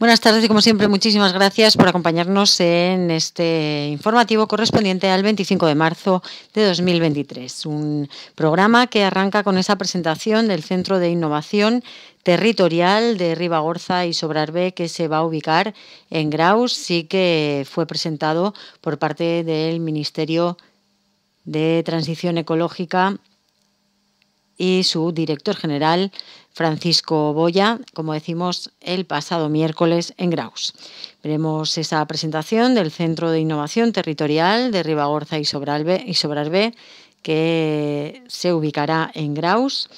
Buenas tardes y como siempre muchísimas gracias por acompañarnos en este informativo correspondiente al 25 de marzo de 2023. Un programa que arranca con esa presentación del Centro de Innovación Territorial de Ribagorza y Sobrarbe, que se va a ubicar en Graus. Sí que fue presentado por parte del Ministerio de Transición Ecológica y su director general, Francisco Boya, como decimos, el pasado miércoles en Graus. Veremos esa presentación del Centro de Innovación Territorial de Ribagorza y Sobrarbe, que se ubicará en Graus.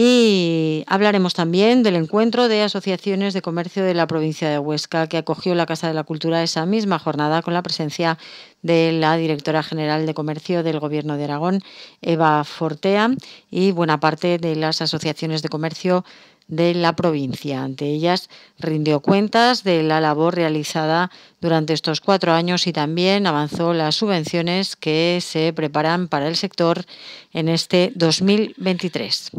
Y hablaremos también del encuentro de asociaciones de comercio de la provincia de Huesca, que acogió la Casa de la Cultura esa misma jornada con la presencia de la directora general de Comercio del Gobierno de Aragón, Eva Fortea, y buena parte de las asociaciones de comercio de la provincia. Ante ellas rindió cuentas de la labor realizada durante estos 4 años y también avanzó las subvenciones que se preparan para el sector en este 2023.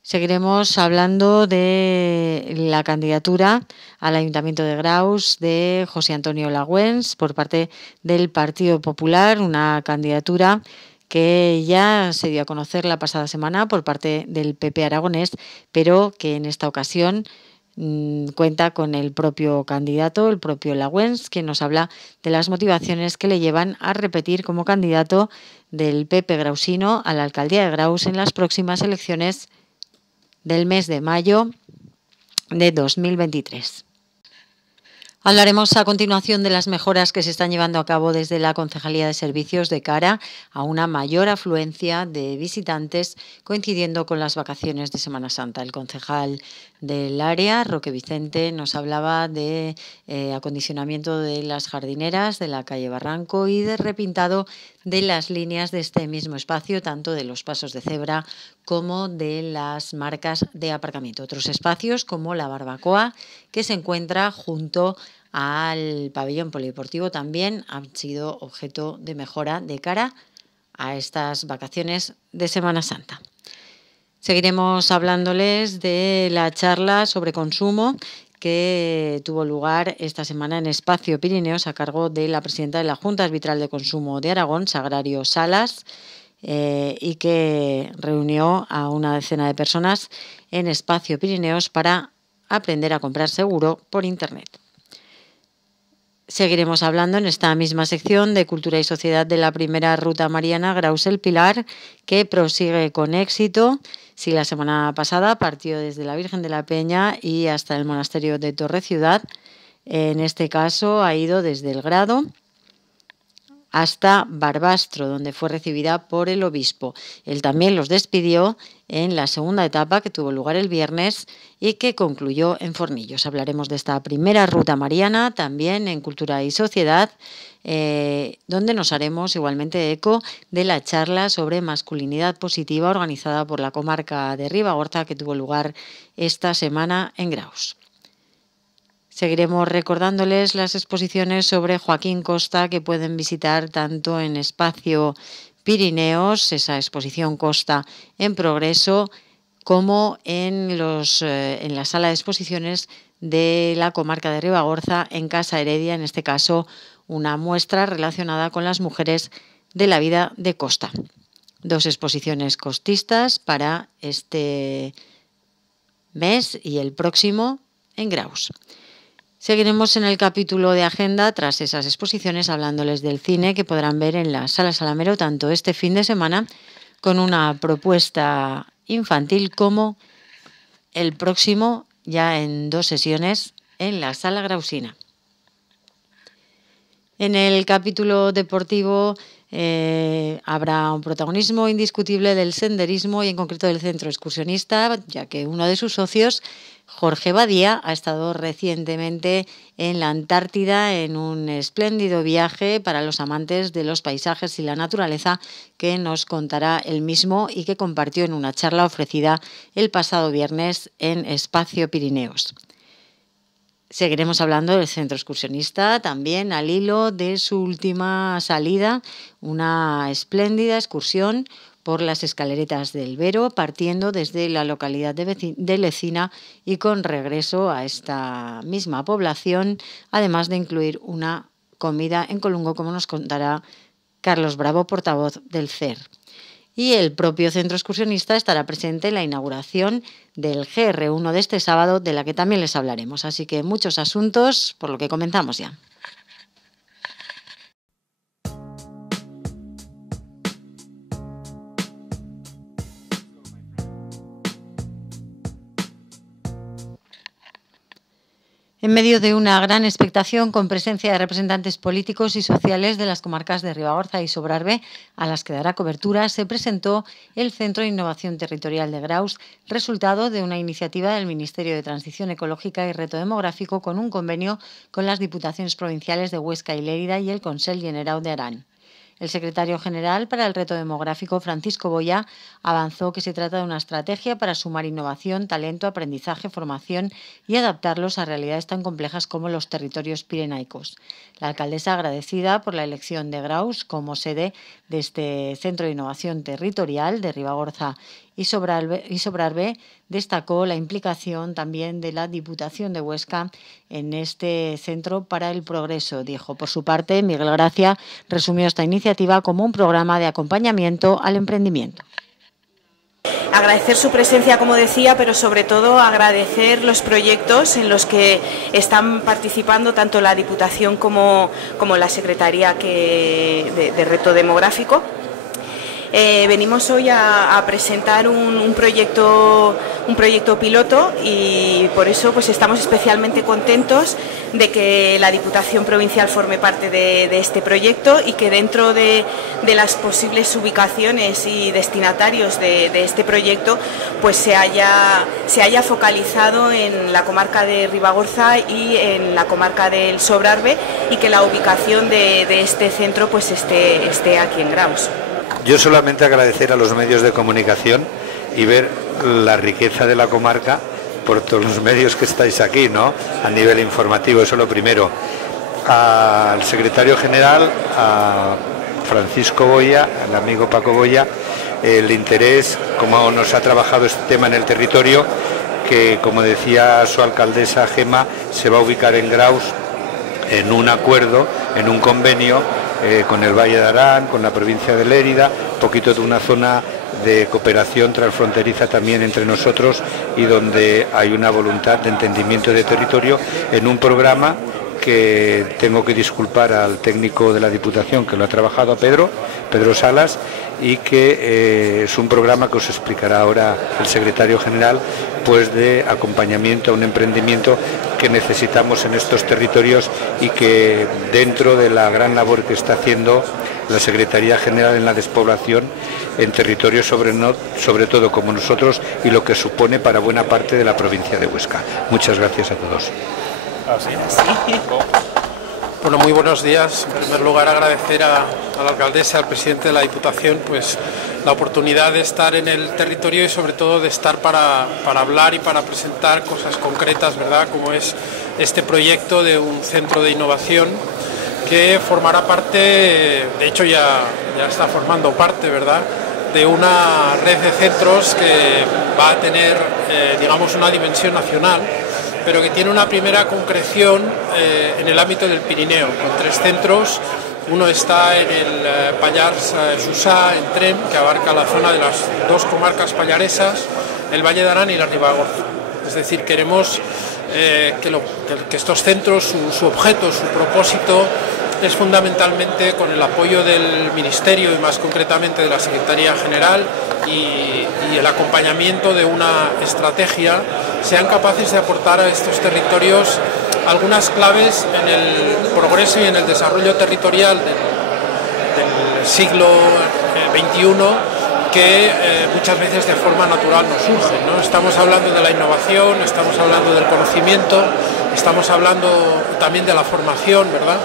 Seguiremos hablando de la candidatura al Ayuntamiento de Graus de José Antonio Lagüens por parte del Partido Popular, una candidatura que ya se dio a conocer la pasada semana por parte del PP aragonés, pero que en esta ocasión cuenta con el propio candidato, el propio Lagüens, quien nos habla de las motivaciones que le llevan a repetir como candidato del PP grausino a la alcaldía de Graus en las próximas elecciones del mes de mayo de 2023. Hablaremos a continuación de las mejoras que se están llevando a cabo desde la Concejalía de Servicios de cara a una mayor afluencia de visitantes coincidiendo con las vacaciones de Semana Santa. El concejal del área, Roque Vicente, nos hablaba de acondicionamiento de las jardineras de la calle Barranco y de repintado de las líneas de este mismo espacio, tanto de los pasos de cebra como de las marcas de aparcamiento. Otros espacios como la barbacoa, que se encuentra junto al pabellón polideportivo, también han sido objeto de mejora de cara a estas vacaciones de Semana Santa. Seguiremos hablándoles de la charla sobre consumo que tuvo lugar esta semana en Espacio Pirineos a cargo de la presidenta de la Junta Arbitral de Consumo de Aragón, Sagrario Salas, y que reunió a una decena de personas en Espacio Pirineos para aprender a comprar seguro por Internet. Seguiremos hablando en esta misma sección de Cultura y Sociedad de la primera ruta mariana Graus El Pilar, que prosigue con éxito. Si la semana pasada partió desde la Virgen de la Peña y hasta el monasterio de Torre Ciudad, en este caso ha ido desde el Grado hasta Barbastro, donde fue recibida por el obispo. Él también los despidió en la segunda etapa que tuvo lugar el viernes y que concluyó en Fornillos. Hablaremos de esta primera ruta mariana también en Cultura y Sociedad, donde nos haremos igualmente eco de la charla sobre masculinidad positiva organizada por la comarca de Ribagorza que tuvo lugar esta semana en Graus. Seguiremos recordándoles las exposiciones sobre Joaquín Costa que pueden visitar tanto en Espacio Pirineos, esa exposición Costa en progreso, como en la sala de exposiciones de la comarca de Ribagorza en Casa Heredia, en este caso una muestra relacionada con las mujeres de la vida de Costa. 2 exposiciones costistas para este mes y el próximo en Graus. Seguiremos en el capítulo de agenda tras esas exposiciones hablándoles del cine que podrán ver en la Sala Salamero tanto este fin de semana con una propuesta infantil como el próximo ya en 2 sesiones en la Sala Grausina. En el capítulo deportivo habrá un protagonismo indiscutible del senderismo y en concreto del centro excursionista, ya que uno de sus socios, Jorge Badía, ha estado recientemente en la Antártida en un espléndido viaje para los amantes de los paisajes y la naturaleza que nos contará él mismo y que compartió en una charla ofrecida el pasado viernes en Espacio Pirineos. Seguiremos hablando del centro excursionista también al hilo de su última salida, una espléndida excursión por las escaleretas del Vero, partiendo desde la localidad de Lecina y con regreso a esta misma población, además de incluir una comida en Colungo, como nos contará Carlos Bravo, portavoz del CER. Y el propio centro excursionista estará presente en la inauguración del GR1 de este sábado, de la que también les hablaremos. Así que muchos asuntos, por lo que comenzamos ya. En medio de una gran expectación, con presencia de representantes políticos y sociales de las comarcas de Ribagorza y Sobrarbe, a las que dará cobertura, se presentó el Centro de Innovación Territorial de Graus, resultado de una iniciativa del Ministerio de Transición Ecológica y Reto Demográfico, con un convenio con las Diputaciones Provinciales de Huesca y Lérida y el Consell Generau de Arán. El secretario general para el reto demográfico, Francisco Boya, avanzó que se trata de una estrategia para sumar innovación, talento, aprendizaje, formación y adaptarlos a realidades tan complejas como los territorios pirenaicos. La alcaldesa, agradecida por la elección de Graus como sede de este Centro de Innovación Territorial de Ribagorza y Sobrarbe, destacó la implicación también de la Diputación de Huesca en este Centro para el Progreso. Dijo, por su parte, Miguel Gracia resumió esta iniciativa como un programa de acompañamiento al emprendimiento. Agradecer su presencia, como decía, pero sobre todo agradecer los proyectos en los que están participando tanto la Diputación como la Secretaría de Reto Demográfico. Venimos hoy a presentar un proyecto piloto y por eso pues estamos especialmente contentos de que la Diputación Provincial forme parte de este proyecto y que dentro de las posibles ubicaciones y destinatarios de este proyecto pues se haya focalizado en la comarca de Ribagorza y en la comarca del Sobrarbe y que la ubicación de este centro pues esté aquí en Graus. Yo solamente agradecer a los medios de comunicación y ver la riqueza de la comarca por todos los medios que estáis aquí, ¿no? A nivel informativo, eso es lo primero. Al secretario general, a Francisco Boya, al amigo Paco Boya, el interés, cómo nos ha trabajado este tema en el territorio, que como decía su alcaldesa Gema, se va a ubicar en Graus en un acuerdo, en un convenio, con el Valle de Arán, con la provincia de Lérida, un poquito de una zona de cooperación transfronteriza también entre nosotros y donde hay una voluntad de entendimiento de territorio en un programa que tengo que disculpar al técnico de la Diputación que lo ha trabajado, a Pedro Salas, y que es un programa que os explicará ahora el secretario general, pues de acompañamiento a un emprendimiento que necesitamos en estos territorios y que dentro de la gran labor que está haciendo la Secretaría General en la despoblación en territorios sobre todo como nosotros y lo que supone para buena parte de la provincia de Huesca. Muchas gracias a todos. Bueno, muy buenos días. En primer lugar, agradecer a la alcaldesa, al presidente de la Diputación, pues la oportunidad de estar en el territorio y sobre todo de estar para hablar y para presentar cosas concretas, ¿verdad? Como es este proyecto de un centro de innovación que formará parte, de hecho ya está formando parte, ¿verdad?, de una red de centros que va a tener, digamos, una dimensión nacional, pero que tiene una primera concreción en el ámbito del Pirineo, con 3 centros. Uno está en el Pallars Jussá, en Trem, que abarca la zona de las 2 comarcas pallaresas, el Valle de Arán y la Ribagorza. Es decir, queremos que estos centros, su objeto, su propósito, es fundamentalmente con el apoyo del Ministerio y más concretamente de la Secretaría General y el acompañamiento de una estrategia, sean capaces de aportar a estos territorios algunas claves en el progreso y en el desarrollo territorial del siglo XXI que muchas veces de forma natural nos surgen, ¿no? Estamos hablando de la innovación, estamos hablando del conocimiento, estamos hablando también de la formación, ¿verdad?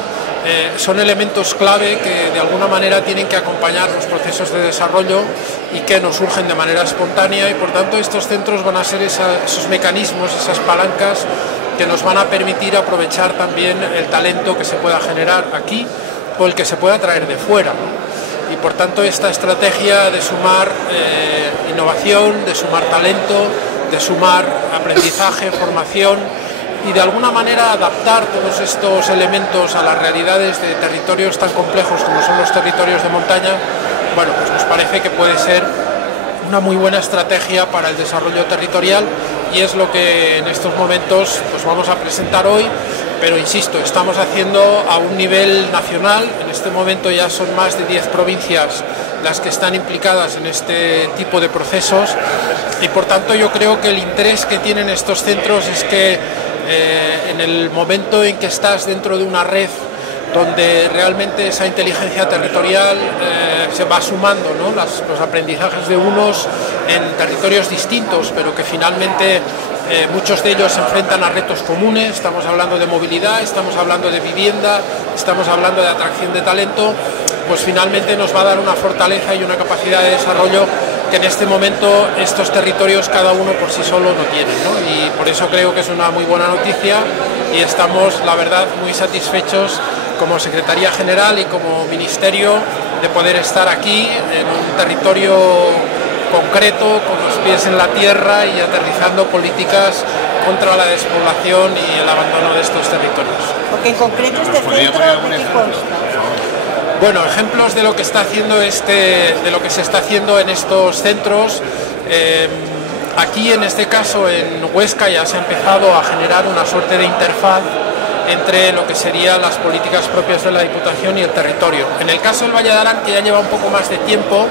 Son elementos clave que de alguna manera tienen que acompañar los procesos de desarrollo y que nos surgen de manera espontánea y por tanto estos centros van a ser esos mecanismos, esas palancas que nos van a permitir aprovechar también el talento que se pueda generar aquí o el que se pueda traer de fuera. y por tanto esta estrategia de sumar innovación, de sumar talento, de sumar aprendizaje, formación y de alguna manera adaptar todos estos elementos a las realidades de territorios tan complejos como son los territorios de montaña, bueno, pues nos parece que puede ser una muy buena estrategia para el desarrollo territorial y es lo que en estos momentos pues vamos a presentar hoy, pero insisto, estamos haciendo a un nivel nacional. En este momento ya son más de 10 provincias las que están implicadas en este tipo de procesos y por tanto yo creo que el interés que tienen estos centros es que en el momento en que estás dentro de una red donde realmente esa inteligencia territorial se va sumando, ¿no? Los aprendizajes de unos en territorios distintos, pero que finalmente muchos de ellos se enfrentan a retos comunes. Estamos hablando de movilidad, estamos hablando de vivienda, estamos hablando de atracción de talento, pues finalmente nos va a dar una fortaleza y una capacidad de desarrollo que en este momento estos territorios cada uno por sí solo no tienen, ¿no? Y por eso creo que es una muy buena noticia y estamos, la verdad, muy satisfechos como Secretaría General y como Ministerio de poder estar aquí en un territorio concreto, con los pies en la tierra y aterrizando políticas contra la despoblación y el abandono de estos territorios. Porque en concreto este centro, ¿de qué consta? Bueno, ejemplos de lo que está haciendo de lo que se está haciendo en estos centros. Aquí en este caso en Huesca ya se ha empezado a generar una suerte de interfaz entre lo que serían las políticas propias de la Diputación y el territorio. En el caso del Valle de Arán, que ya lleva un poco más de tiempo,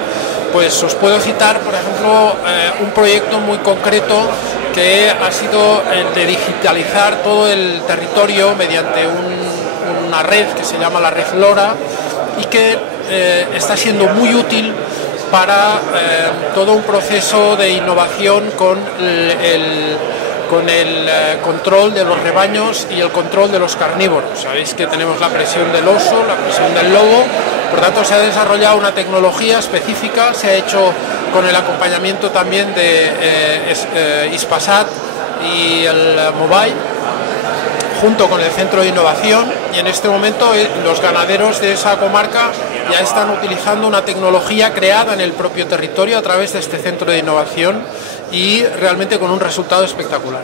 pues os puedo citar, por ejemplo, un proyecto muy concreto que ha sido el de digitalizar todo el territorio mediante una red que se llama la Red LoRa y que está siendo muy útil para todo un proceso de innovación con el control de los rebaños y el control de los carnívoros. Sabéis que tenemos la presión del oso, la presión del lobo, por tanto se ha desarrollado una tecnología específica, se ha hecho con el acompañamiento también de Ispasat y el Mobile, junto con el Centro de Innovación, y en este momento los ganaderos de esa comarca ya están utilizando una tecnología creada en el propio territorio a través de este Centro de Innovación y realmente con un resultado espectacular.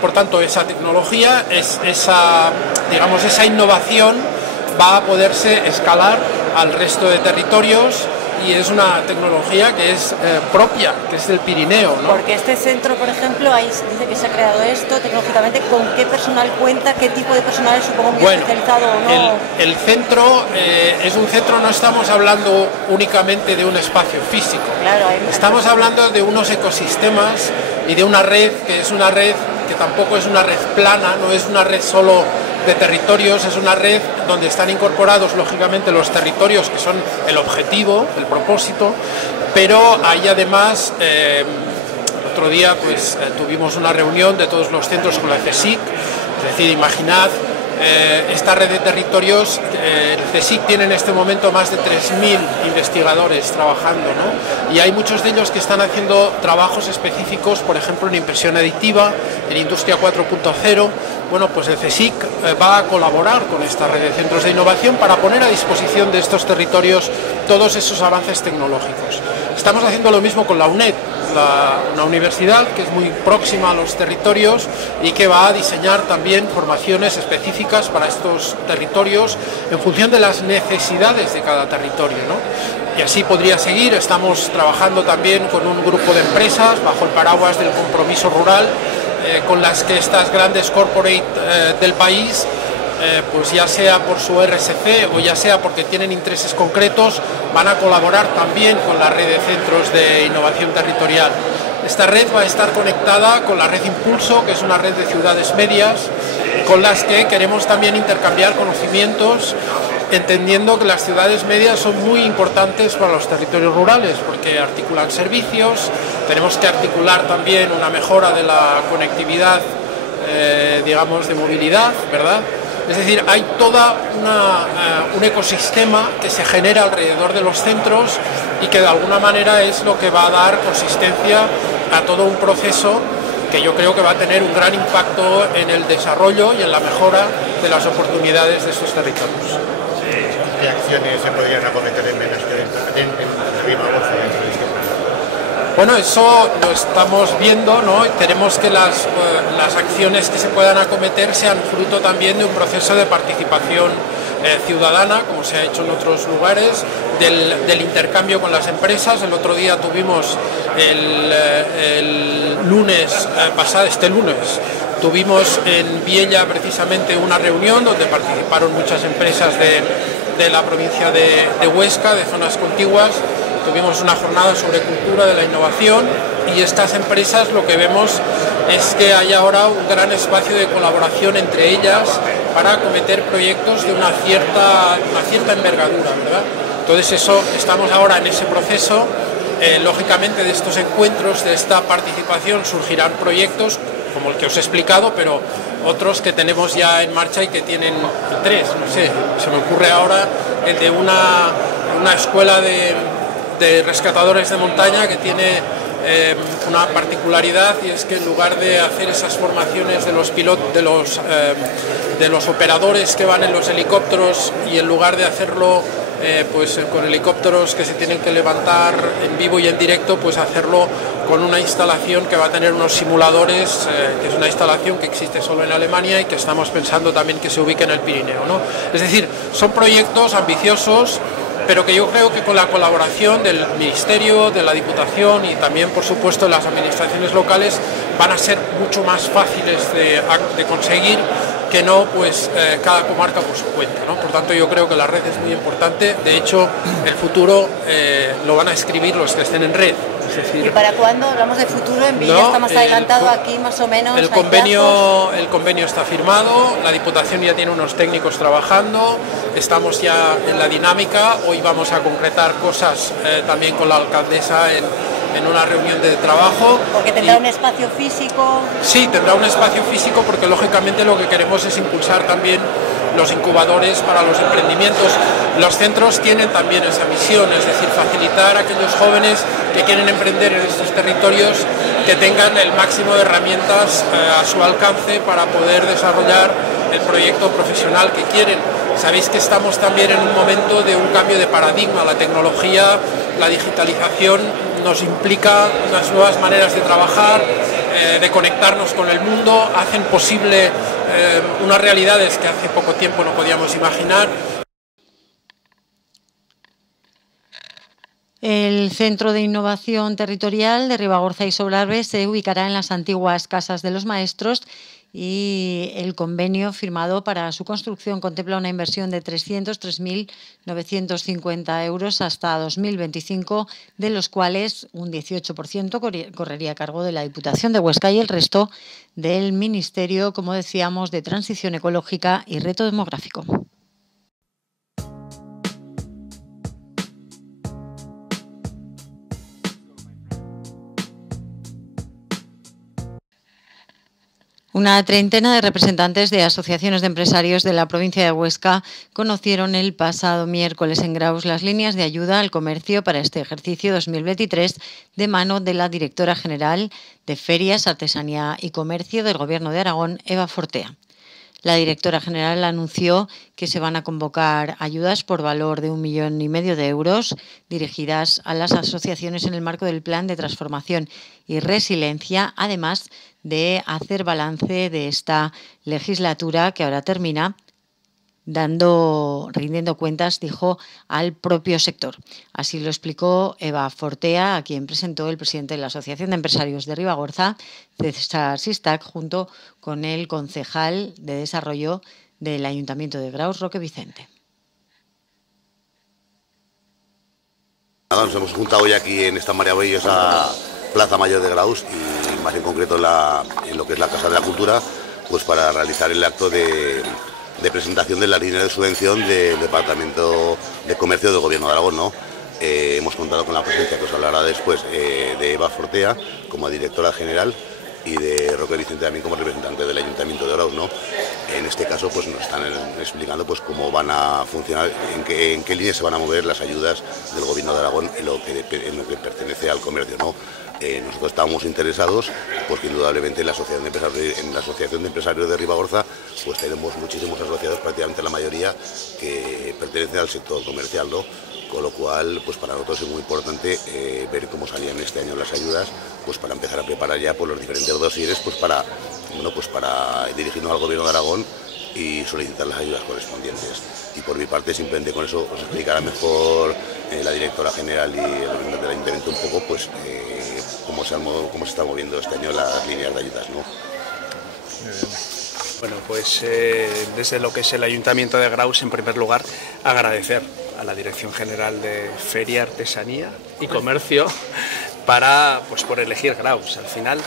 Por tanto, esa tecnología, esa innovación va a poderse escalar al resto de territorios y es una tecnología que es propia, que es del Pirineo, ¿no? Porque este centro, por ejemplo, ahí dice que se ha creado esto tecnológicamente. ¿Con qué personal cuenta? ¿Qué tipo de personal, supongo, muy especializado o no? El centro es un centro, no estamos hablando únicamente de un espacio físico. Claro, estamos hablando de unos ecosistemas y de una red que es una red que tampoco es una red plana, no es una red solo de territorios, es una red donde están incorporados lógicamente los territorios que son el objetivo, el propósito, pero hay además, otro día pues tuvimos una reunión de todos los centros con la CSIC, es decir, imaginad esta red de territorios. El CSIC tiene en este momento más de 3.000 investigadores trabajando, ¿no? Y hay muchos de ellos que están haciendo trabajos específicos, por ejemplo en impresión aditiva, en industria 4.0. Bueno, pues el CSIC va a colaborar con esta red de centros de innovación para poner a disposición de estos territorios todos esos avances tecnológicos. Estamos haciendo lo mismo con la UNED, una universidad que es muy próxima a los territorios y que va a diseñar también formaciones específicas para estos territorios en función de las necesidades de cada territorio, ¿no? Y así podría seguir. Estamos trabajando también con un grupo de empresas bajo el paraguas del compromiso rural, con las que estas grandes corporate del país, pues ya sea por su RSC o ya sea porque tienen intereses concretos, van a colaborar también con la red de centros de innovación territorial. Esta red va a estar conectada con la red Impulso, que es una red de ciudades medias, con las que queremos también intercambiar conocimientos, entendiendo que las ciudades medias son muy importantes para los territorios rurales, porque articulan servicios. Tenemos que articular también una mejora de la conectividad, digamos, de movilidad, ¿verdad? Es decir, hay toda un ecosistema que se genera alrededor de los centros y que de alguna manera es lo que va a dar consistencia a todo un proceso que yo creo que va a tener un gran impacto en el desarrollo y en la mejora de las oportunidades de estos territorios. ¿qué acciones se podrían acometer en Ribagorza? Bueno, eso lo estamos viendo, ¿no? Queremos que las acciones que se puedan acometer sean fruto también de un proceso de participación ciudadana, como se ha hecho en otros lugares, del intercambio con las empresas. El otro día tuvimos el lunes pasado, este lunes, tuvimos en Viella precisamente una reunión donde participaron muchas empresas de la provincia de Huesca, de zonas contiguas. Tuvimos una jornada sobre cultura de la innovación y estas empresas lo que vemos es que hay ahora un gran espacio de colaboración entre ellas para acometer proyectos de una cierta envergadura, ¿verdad? Entonces estamos ahora en ese proceso. Lógicamente de estos encuentros, de esta participación surgirán proyectos como el que os he explicado, pero otros que tenemos ya en marcha y que tienen tres, no sé, se me ocurre ahora el de una escuela de rescatadores de montaña que tiene una particularidad, y es que en lugar de hacer esas formaciones de los pilotos, de los operadores que van en los helicópteros, y en lugar de hacerlo pues con helicópteros que se tienen que levantar en vivo y en directo, pues hacerlo con una instalación que va a tener unos simuladores, que es una instalación que existe solo en Alemania y que estamos pensando también que se ubique en el Pirineo, ¿no? Es decir, son proyectos ambiciosos, pero que yo creo que con la colaboración del Ministerio, de la Diputación y también, por supuesto, de las administraciones locales, van a ser mucho más fáciles de conseguir que no pues cada comarca por su cuenta, ¿no? Por tanto, yo creo que la red es muy importante. De hecho, el futuro lo van a escribir los que estén en red. Es decir, ¿y para cuándo? Hablamos de futuro, en Villa está más adelantado, aquí más o menos. El convenio está firmado, la Diputación ya tiene unos técnicos trabajando, estamos ya en la dinámica. Hoy vamos a concretar cosas también con la alcaldesa en una reunión de trabajo. Porque tendrá un espacio físico. Sí, tendrá un espacio físico, porque lógicamente lo que queremos es impulsar también los incubadores para los emprendimientos. Los centros tienen también esa misión, es decir, facilitar a aquellos jóvenes que quieren emprender en estos territorios que tengan el máximo de herramientas a su alcance para poder desarrollar el proyecto profesional que quieren. Sabéis que estamos también en un momento de un cambio de paradigma. La tecnología, la digitalización nos implica unas nuevas maneras de trabajar, de conectarnos con el mundo, hacen posible unas realidades que hace poco tiempo no podíamos imaginar. El Centro de Innovación Territorial de Ribagorza y Sobrarbe se ubicará en las antiguas Casas de los Maestros, y el convenio firmado para su construcción contempla una inversión de 303.950 euros hasta 2025, de los cuales un 18% correría a cargo de la Diputación de Huesca y el resto del Ministerio, como decíamos, de Transición Ecológica y Reto Demográfico. Una treintena de representantes de asociaciones de empresarios de la provincia de Huesca conocieron el pasado miércoles en Graus las líneas de ayuda al comercio para este ejercicio 2023 de mano de la directora general de Ferias, Artesanía y Comercio del Gobierno de Aragón, Eva Fortea. La directora general anunció que se van a convocar ayudas por valor de 1,5 millones de euros dirigidas a las asociaciones en el marco del Plan de Transformación y Resiliencia, además de hacer balance de esta legislatura que ahora termina, rindiendo cuentas, dijo, al propio sector. Así lo explicó Eva Fortea, a quien presentó el presidente de la Asociación de Empresarios de Ribagorza, César Sistac, junto con el concejal de Desarrollo del Ayuntamiento de Graus, Roque Vicente. Nos hemos juntado hoy aquí en esta maravillosa Plaza Mayor de Graus, y más en concreto en lo que es la Casa de la Cultura, pues para realizar el acto de presentación de la línea de subvención del Departamento de Comercio del Gobierno de Aragón, ¿no? Hemos contado con la presencia, que os hablará después, de Eva Fortea como directora general, y de Roque Vicente también como representante del Ayuntamiento de Graus, ¿no? En este caso pues nos están explicando pues cómo van a funcionar, en qué líneas se van a mover las ayudas del Gobierno de Aragón en lo que pertenece al comercio, ¿no? Nosotros estábamos interesados porque indudablemente en la Asociación de Empresarios de Ribagorza pues tenemos muchísimos asociados, prácticamente la mayoría que pertenecen al sector comercial, ¿no? Con lo cual, pues para nosotros es muy importante ver cómo salían este año las ayudas, pues para empezar a preparar ya por los diferentes dosieres, pues para dirigirnos al Gobierno de Aragón y solicitar las ayudas correspondientes. Y por mi parte, simplemente con eso os explicará mejor la directora general y el representante del Ayuntamiento un poco, pues cómo se está moviendo este año las líneas de ayudas, ¿no? Bueno, pues desde lo que es el Ayuntamiento de Graus, en primer lugar, agradecer a la Dirección General de Feria, Artesanía y Comercio por elegir Graus. Al final,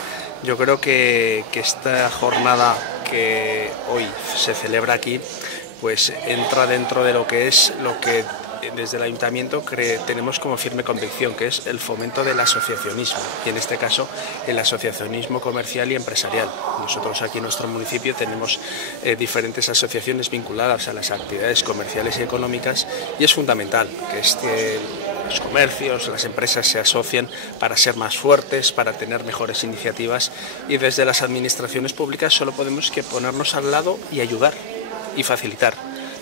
yo creo que esta jornada que hoy se celebra aquí, pues entra dentro de lo que desde el Ayuntamiento tenemos como firme convicción, que es el fomento del asociacionismo, y en este caso el asociacionismo comercial y empresarial. Nosotros aquí en nuestro municipio tenemos diferentes asociaciones vinculadas a las actividades comerciales y económicas, y es fundamental que los comercios, las empresas se asocian para ser más fuertes, para tener mejores iniciativas, y desde las administraciones públicas solo podemos que ponernos al lado y ayudar y facilitar.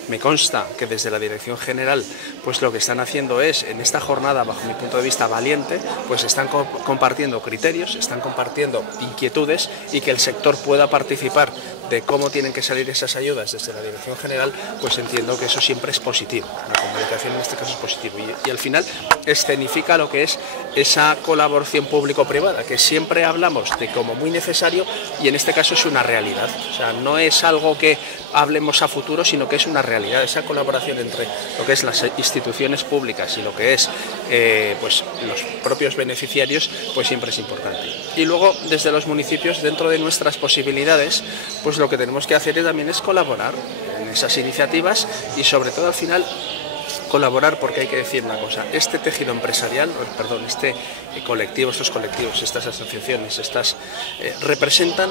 Me consta que desde la Dirección General pues lo que están haciendo es, en esta jornada, bajo mi punto de vista valiente, pues están compartiendo criterios, están compartiendo inquietudes, y que el sector pueda participar de cómo tienen que salir esas ayudas desde la Dirección General, pues entiendo que eso siempre es positivo. La comunicación en este caso es positivo, y al final escenifica lo que es esa colaboración público-privada, que siempre hablamos de como muy necesario, y en este caso es una realidad. O sea, no es algo que hablemos a futuro, sino que es una realidad. Esa colaboración entre lo que es las instituciones públicas y lo que es pues los propios beneficiarios, pues siempre es importante. Y luego, desde los municipios, dentro de nuestras posibilidades, pues lo que tenemos que hacer también es colaborar en esas iniciativas, y sobre todo al final colaborar, porque hay que decir una cosa: este tejido empresarial, este colectivo, estos colectivos, estas asociaciones, representan,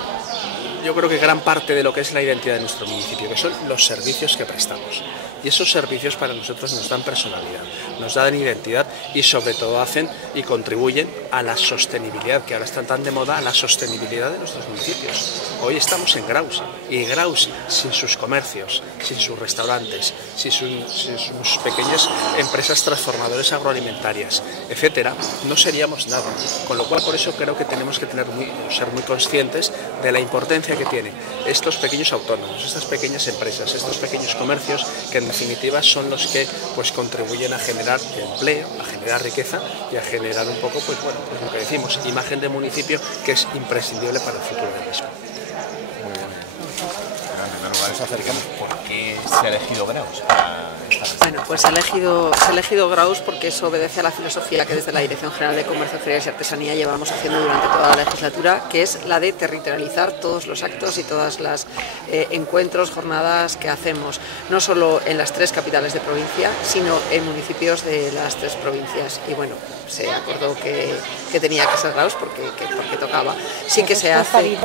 yo creo que gran parte de lo que es la identidad de nuestro municipio, que son los servicios que prestamos. Y esos servicios para nosotros nos dan personalidad, nos dan identidad, y sobre todo hacen y contribuyen a la sostenibilidad, que ahora está tan de moda, a la sostenibilidad de nuestros municipios. Hoy estamos en Graus, y Graus, sin sus comercios, sin sus restaurantes, sin sus pequeñas empresas transformadoras agroalimentarias, etcétera, no seríamos nada. Con lo cual, por eso creo que tenemos que ser muy conscientes de la importancia que tienen estos pequeños autónomos, estas pequeñas empresas, estos pequeños comercios, que en definitiva son los que pues contribuyen a generar empleo, a generar riqueza, y a generar un poco pues lo que decimos, imagen de municipio, que es imprescindible para el futuro del mismo. Muy bien. En primer lugar, nos acercamos. ¿Por qué se ha elegido Graus para esta reunión? Bueno, pues se ha elegido Graus porque eso obedece a la filosofía que desde la Dirección General de Comercio, Ferias y Artesanía llevamos haciendo durante toda la legislatura, que es la de territorializar todos los actos y todas las encuentros, jornadas que hacemos, no solo en las 3 capitales de provincia, sino en municipios de las 3 provincias. Y bueno, se acordó que tenía que ser Graus porque tocaba. Sí que se hace.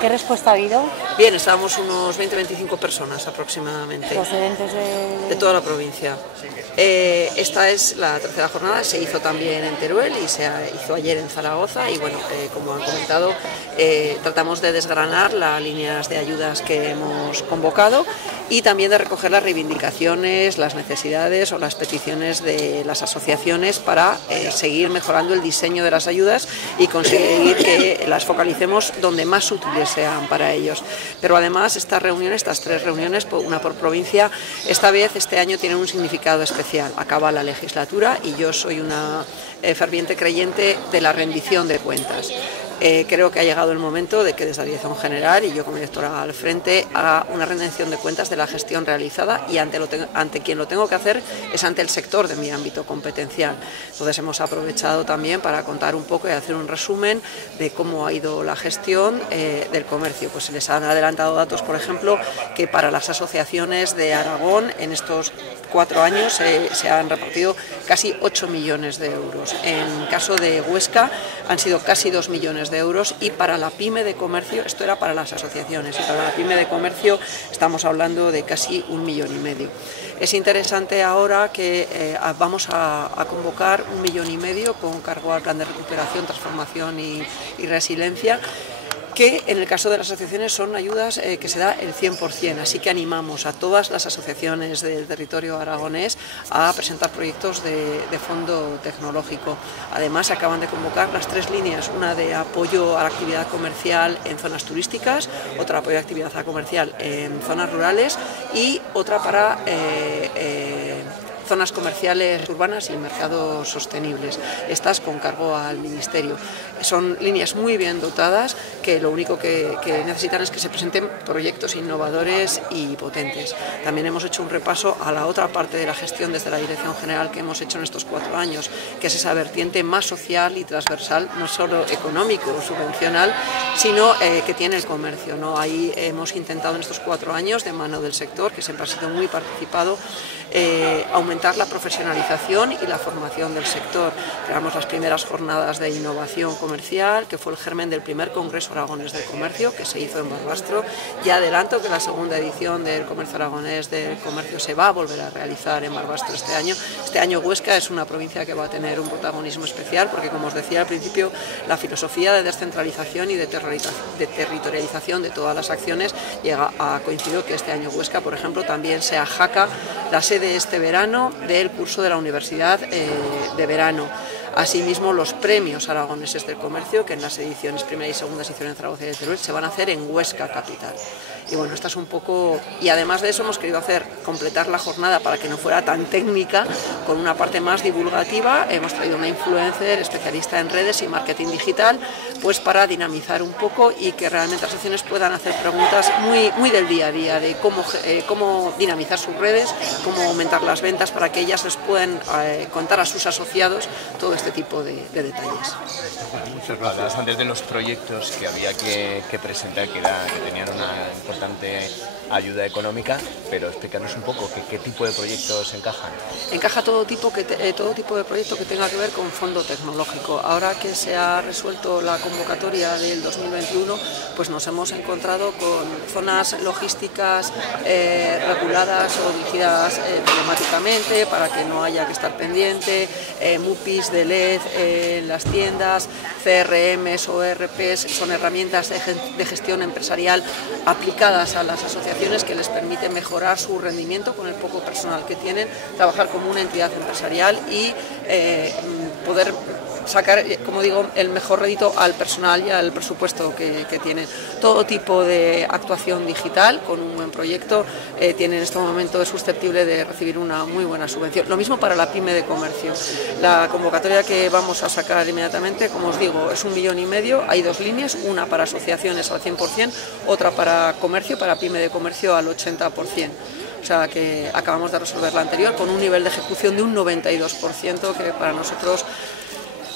¿Qué respuesta ha habido? Bien, estábamos unos 20-25 personas aproximadamente. ¿Procedentes de toda la provincia? Esta es la 3ª jornada, se hizo también en Teruel y se hizo ayer en Zaragoza, y bueno, como han comentado, tratamos de desgranar las líneas de ayudas que hemos convocado, y también de recoger las reivindicaciones, las necesidades o las peticiones de las asociaciones para seguir mejorando el diseño de las ayudas y conseguir que las focalicemos donde más útiles sean para ellos. Pero además estas 3 reuniones, una por provincia, este año tienen un significado especial. Acaba la legislatura y yo soy una ferviente creyente de la rendición de cuentas. Creo que ha llegado el momento de que desde la Dirección General, y yo como directora al frente, haga una rendición de cuentas de la gestión realizada, y ante quien lo tengo que hacer es ante el sector de mi ámbito competencial. Entonces hemos aprovechado también para contar un poco y hacer un resumen de cómo ha ido la gestión del comercio. Pues se les han adelantado datos, por ejemplo, que para las asociaciones de Aragón en estos 4 años se han repartido casi 8 millones de euros. En caso de Huesca han sido casi 2 millones de euros, y para la pyme de comercio, esto era para las asociaciones, y para la pyme de comercio estamos hablando de casi 1,5 millones. Es interesante ahora que vamos a convocar 1,5 millones con cargo al plan de recuperación, transformación y resiliencia, que en el caso de las asociaciones son ayudas que se da el 100%, así que animamos a todas las asociaciones del territorio aragonés a presentar proyectos de fondo tecnológico. Además, se acaban de convocar las 3 líneas, una de apoyo a la actividad comercial en zonas turísticas, otra apoyo a la actividad comercial en zonas rurales y otra para zonas comerciales urbanas y mercados sostenibles. Estas con cargo al Ministerio. Son líneas muy bien dotadas que lo único que necesitan es que se presenten proyectos innovadores y potentes. También hemos hecho un repaso a la otra parte de la gestión desde la Dirección General que hemos hecho en estos 4 años, que es esa vertiente más social y transversal, no solo económico o subvencional, sino que tiene el comercio, ¿no? Ahí hemos intentado en estos 4 años, de mano del sector, que siempre ha sido muy participado, aumentar la profesionalización y la formación del sector. Creamos las primeras jornadas de innovación comercial, que fue el germen del primer Congreso Aragonés del Comercio, que se hizo en Barbastro. Ya adelanto que la segunda edición del Comercio Aragonés del Comercio se va a volver a realizar en Barbastro este año. Este año Huesca es una provincia que va a tener un protagonismo especial, porque como os decía al principio, la filosofía de descentralización y de territorialización de todas las acciones ha coincidido que este año Huesca, por ejemplo, también sea Jaca la sede este verano del curso de la Universidad de Verano. Asimismo, los premios aragoneses del comercio, que en las ediciones primera y segunda se hicieron en Zaragoza y en Teruel, se van a hacer en Huesca capital. Y bueno, esta es un poco... Y además de eso hemos querido completar la jornada para que no fuera tan técnica, con una parte más divulgativa. Hemos traído una influencer especialista en redes y marketing digital, pues para dinamizar un poco y que realmente las asociaciones puedan hacer preguntas muy del día a día, de cómo dinamizar sus redes, cómo aumentar las ventas, para que ellas les puedan contar a sus asociados todo este tipo de detalles. Muchas gracias. Antes de los proyectos que había que presentar, que tenían una importante ayuda económica, pero explícanos un poco qué tipo de proyectos encajan. Encaja todo tipo de proyecto que tenga que ver con fondo tecnológico. Ahora que se ha resuelto la convocatoria del 2021, pues nos hemos encontrado con zonas logísticas reguladas o dirigidas telemáticamente para que no haya que estar pendiente, MUPIs de LED en las tiendas, CRMs o ERPs, son herramientas de gestión empresarial aplicadas a las asociaciones que les permiten mejorar su rendimiento con el poco personal que tienen, trabajar como una entidad empresarial y poder sacar, como digo, el mejor rédito al personal y al presupuesto que tienen. Todo tipo de actuación digital con un buen proyecto tiene en este momento, es susceptible de recibir una muy buena subvención. Lo mismo para la pyme de comercio. La convocatoria que vamos a sacar inmediatamente, como os digo, es 1,5 millones. Hay 2 líneas, una para asociaciones al 100%, otra para comercio, para pyme de comercio al 80%. O sea que acabamos de resolver la anterior con un nivel de ejecución de un 92%, que para nosotros...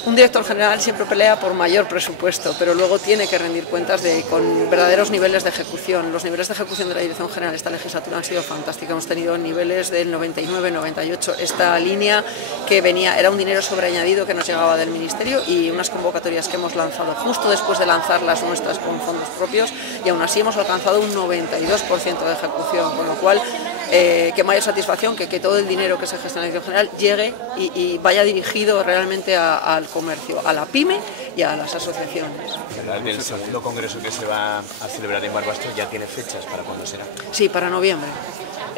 Un director general siempre pelea por mayor presupuesto, pero luego tiene que rendir cuentas con verdaderos niveles de ejecución. Los niveles de ejecución de la Dirección General esta legislatura han sido fantásticos. Hemos tenido niveles del 99, 98. Esta línea que venía era un dinero sobreañadido que nos llegaba del Ministerio y unas convocatorias que hemos lanzado justo después de lanzar las nuestras con fondos propios, y aún así hemos alcanzado un 92% de ejecución, con lo cual qué mayor satisfacción que todo el dinero que se gestiona en la Dirección General llegue y vaya dirigido realmente al comercio, a la pyme y a las asociaciones. El segundo congreso que se va a celebrar en Barbastro ya tiene fechas para cuándo será. Sí, para noviembre.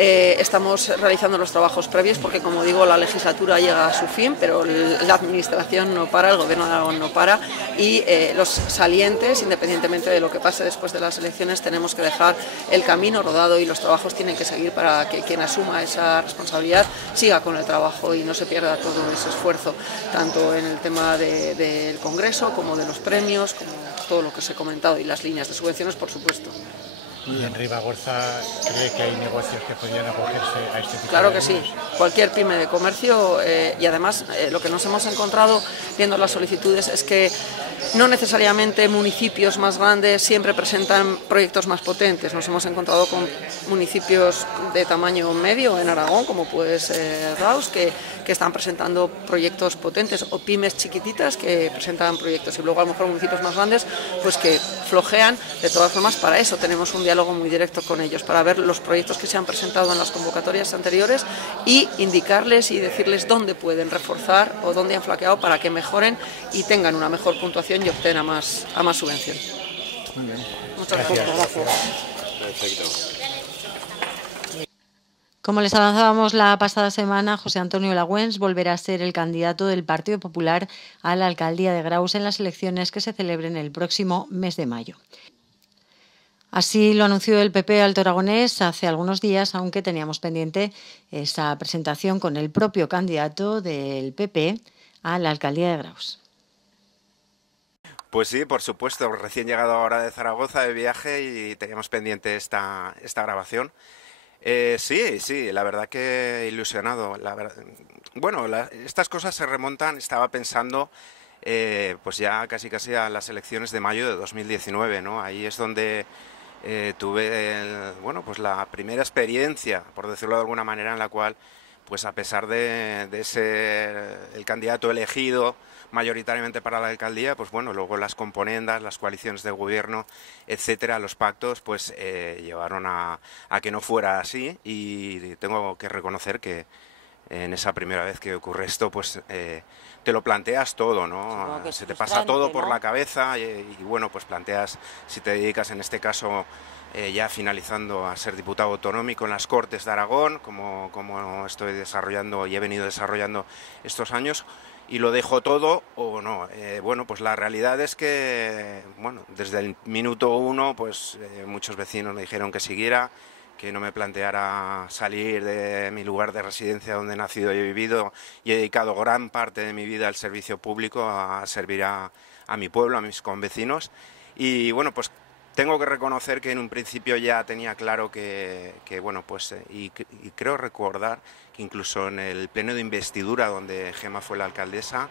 Estamos realizando los trabajos previos porque, como digo, la legislatura llega a su fin, pero la administración no para, el gobierno de Aragón no para, y los salientes, independientemente de lo que pase después de las elecciones, tenemos que dejar el camino rodado y los trabajos tienen que seguir para que quien asuma esa responsabilidad siga con el trabajo y no se pierda todo ese esfuerzo, tanto en el tema del Congreso como de los premios, como todo lo que os he comentado, y las líneas de subvenciones, por supuesto. ¿Y en Ribagorza cree que hay negocios que podrían acogerse a este tipo Claro de que sí, ayudas? cualquier pyme de comercio y además lo que nos hemos encontrado viendo las solicitudes es que no necesariamente municipios más grandes siempre presentan proyectos más potentes. Nos hemos encontrado con municipios de tamaño medio en Aragón, como puede ser Graus, que están presentando proyectos potentes, o pymes chiquititas que presentan proyectos, y luego a lo mejor municipios más grandes pues que flojean. De todas formas, para eso tenemos un diálogo muy directo con ellos, para ver los proyectos que se han presentado en las convocatorias anteriores y indicarles y decirles dónde pueden reforzar o dónde han flaqueado para que mejoren y tengan una mejor puntuación y obtengan más subvención. Muy bien. Muchas gracias. Perfecto. Como les avanzábamos la pasada semana, José Antonio Lagüens volverá a ser el candidato del Partido Popular a la alcaldía de Graus en las elecciones que se celebren el próximo mes de mayo. Así lo anunció el PP Alto Aragonés hace algunos días, aunque teníamos pendiente esa presentación con el propio candidato del PP a la alcaldía de Graus. Pues sí, por supuesto, recién llegado ahora de Zaragoza de viaje y teníamos pendiente esta grabación. Sí, la verdad que ilusionado. Estas cosas se remontan, estaba pensando, pues ya casi a las elecciones de mayo de 2019, ¿no? Ahí es donde tuve, pues la primera experiencia, por decirlo de alguna manera, en la cual, pues a pesar de ser el candidato elegido mayoritariamente para la alcaldía, pues bueno, luego las componendas, las coaliciones de gobierno, etcétera, los pactos, pues llevaron a que no fuera así, y tengo que reconocer que en esa primera vez que ocurre esto, pues te lo planteas todo, ¿no? Se te pasa todo por la cabeza y bueno, pues planteas, si te dedicas en este caso ya finalizando a ser diputado autonómico en las Cortes de Aragón, como estoy desarrollando y he venido desarrollando estos años, y lo dejo todo o no. Pues la realidad es que, desde el minuto uno, pues muchos vecinos me dijeron que siguiera, que no me planteara salir de mi lugar de residencia donde he nacido y he vivido y he dedicado gran parte de mi vida al servicio público, a servir a mi pueblo, a mis convecinos. Y bueno, pues tengo que reconocer que en un principio ya tenía claro y creo recordar que incluso en el pleno de investidura donde Gemma fue la alcaldesa,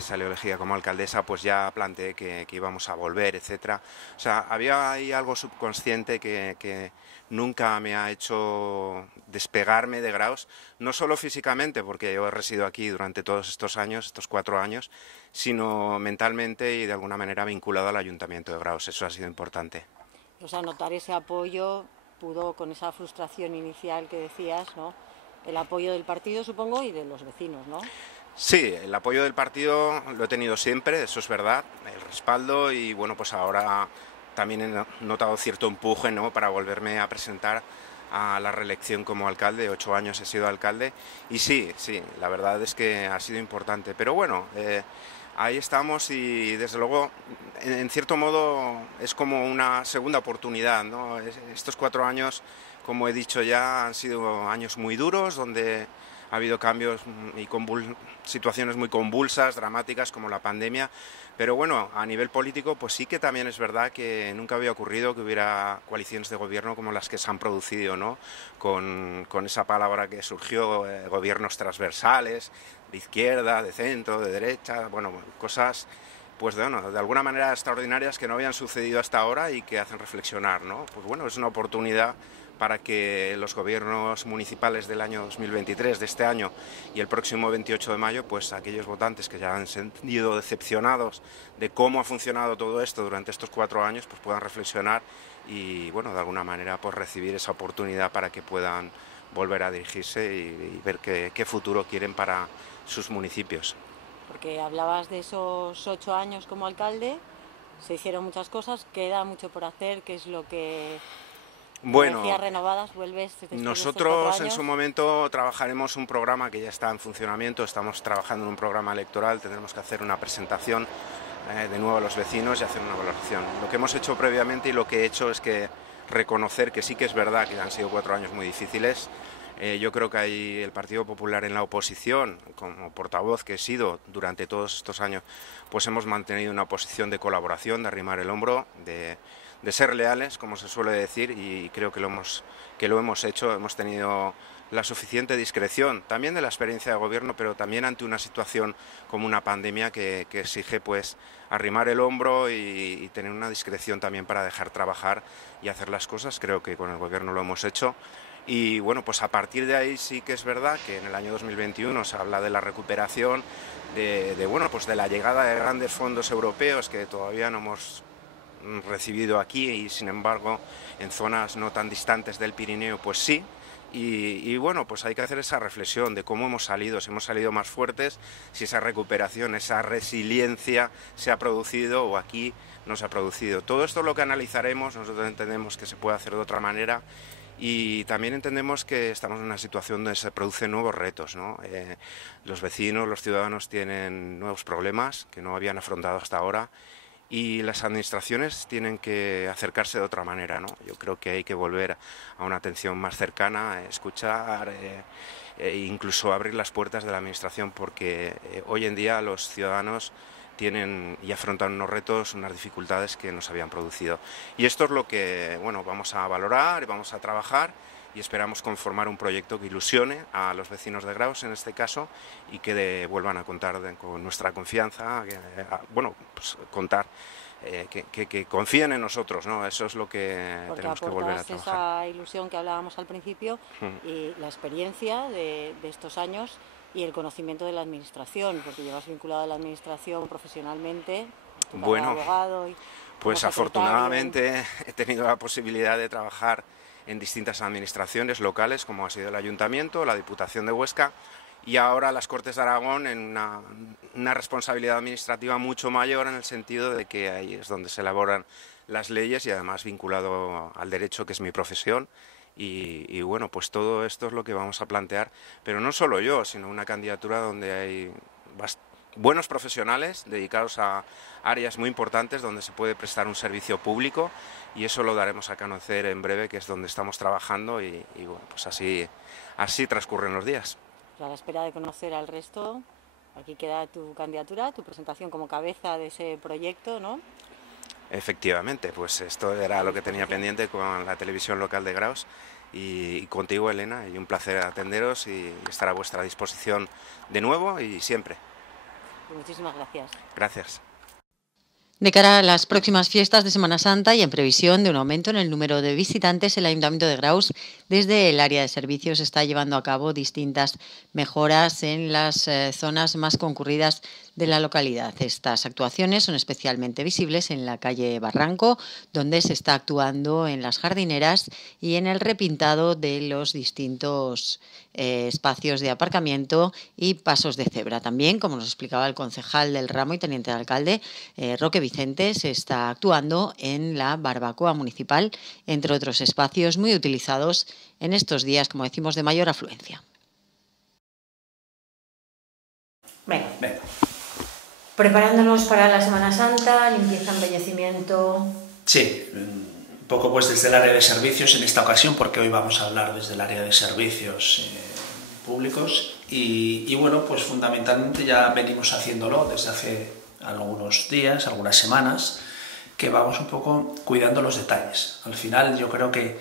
salió elegida como alcaldesa, pues ya planteé que íbamos a volver, etcétera. O sea, había ahí algo subconsciente que nunca me ha hecho despegarme de Graus, no solo físicamente, porque yo he residido aquí durante todos estos años, estos 4 años, sino mentalmente y de alguna manera vinculado al Ayuntamiento de Graus. Eso ha sido importante. O sea, notar ese apoyo pudo, con esa frustración inicial que decías, ¿no? El apoyo del partido, supongo, y de los vecinos, ¿no? Sí, el apoyo del partido lo he tenido siempre, eso es verdad, el respaldo, y bueno, pues ahora también he notado cierto empuje, ¿no?, para volverme a presentar a la reelección como alcalde. 8 años he sido alcalde y sí, la verdad es que ha sido importante, pero bueno, ahí estamos y desde luego en cierto modo es como una segunda oportunidad, ¿no? Estos 4 años, como he dicho ya, han sido años muy duros donde ha habido cambios y situaciones muy convulsas, dramáticas, como la pandemia, pero bueno, a nivel político pues sí que también es verdad que nunca había ocurrido que hubiera coaliciones de gobierno como las que se han producido, ¿no? Con esa palabra que surgió, gobiernos transversales, de izquierda, de centro, de derecha, bueno, cosas pues de alguna manera extraordinarias que no habían sucedido hasta ahora y que hacen reflexionar, ¿no? Pues bueno, es una oportunidad para que los gobiernos municipales del año 2023, de este año, y el próximo 28 de mayo, pues aquellos votantes que ya han sentido decepcionados de cómo ha funcionado todo esto durante estos 4 años, pues puedan reflexionar y, bueno, de alguna manera, pues recibir esa oportunidad para que puedan volver a dirigirse y ver qué futuro quieren para sus municipios. Porque hablabas de esos 8 años como alcalde, se hicieron muchas cosas, queda mucho por hacer, ¿qué es lo que... Bueno, renovadas, vuelves nosotros en su momento trabajaremos un programa que ya está en funcionamiento, estamos trabajando en un programa electoral, tendremos que hacer una presentación de nuevo a los vecinos y hacer una valoración. Lo que hemos hecho previamente y lo que he hecho es que reconocer que sí que es verdad que han sido 4 años muy difíciles. Yo creo que hay el Partido Popular en la oposición, como portavoz que he sido durante todos estos años, pues hemos mantenido una posición de colaboración, de arrimar el hombro, de ser leales, como se suele decir, y creo que lo hemos hecho. Hemos tenido la suficiente discreción, también de la experiencia de gobierno, pero también ante una situación como una pandemia que exige pues arrimar el hombro y tener una discreción también para dejar trabajar y hacer las cosas. Creo que con el gobierno lo hemos hecho. Y bueno, pues a partir de ahí sí que es verdad que en el año 2021 se habla de la recuperación, de la llegada de grandes fondos europeos que todavía no hemos recibido aquí, y sin embargo en zonas no tan distantes del Pirineo pues sí. Y bueno, pues hay que hacer esa reflexión de cómo hemos salido, si hemos salido más fuertes, si esa recuperación, esa resiliencia se ha producido o aquí no se ha producido. Todo esto es lo que analizaremos. Nosotros entendemos que se puede hacer de otra manera y también entendemos que estamos en una situación donde se producen nuevos retos, ¿no? Los vecinos, los ciudadanos tienen nuevos problemas que no habían afrontado hasta ahora. Y las administraciones tienen que acercarse de otra manera, ¿no? Yo creo que hay que volver a una atención más cercana, escuchar, incluso abrir las puertas de la administración, porque hoy en día los ciudadanos tienen y afrontan unos retos, unas dificultades que nos habían producido. Y esto es lo que, bueno, vamos a valorar y vamos a trabajar, y esperamos conformar un proyecto que ilusione a los vecinos de Graus en este caso y que vuelvan a contar con nuestra confianza, pues contar, que confíen en nosotros, ¿no? Eso es lo que tenemos que volver a trabajar. Esa ilusión que hablábamos al principio y la experiencia de estos años y el conocimiento de la administración, porque llevas vinculado a la administración profesionalmente, bueno, abogado y pues afortunadamente he tenido la posibilidad de trabajar en distintas administraciones locales, como ha sido el Ayuntamiento, la Diputación de Huesca y ahora las Cortes de Aragón, en una responsabilidad administrativa mucho mayor, en el sentido de que ahí es donde se elaboran las leyes y además vinculado al derecho, que es mi profesión. Y bueno, pues todo esto es lo que vamos a plantear, pero no solo yo, sino una candidatura donde hay buenos profesionales dedicados a áreas muy importantes donde se puede prestar un servicio público, y eso lo daremos a conocer en breve, que es donde estamos trabajando, y bueno, pues así transcurren los días. A la espera de conocer al resto, aquí queda tu candidatura, tu presentación como cabeza de ese proyecto, ¿no? Efectivamente, pues esto era lo que tenía pendiente con la televisión local de Graus y contigo, Elena, y un placer atenderos y estar a vuestra disposición de nuevo y siempre. Muchísimas gracias. Gracias. De cara a las próximas fiestas de Semana Santa y en previsión de un aumento en el número de visitantes, el Ayuntamiento de Graus, desde el área de servicios, está llevando a cabo distintas mejoras en las zonas más concurridas de la localidad. Estas actuaciones son especialmente visibles en la calle Barranco, donde se está actuando en las jardineras y en el repintado de los distintos espacios de aparcamiento y pasos de cebra. También, como nos explicaba el concejal del ramo y teniente de alcalde, Roque Vicente, se está actuando en la barbacoa municipal, entre otros espacios muy utilizados en estos días, como decimos, de mayor afluencia. Venga. Preparándonos para la Semana Santa, limpieza, embellecimiento. Sí, un poco pues desde el área de servicios en esta ocasión, porque hoy vamos a hablar desde el área de servicios públicos y bueno, pues fundamentalmente ya venimos haciéndolo desde hace algunos días, algunas semanas, que vamos un poco cuidando los detalles. Al final yo creo que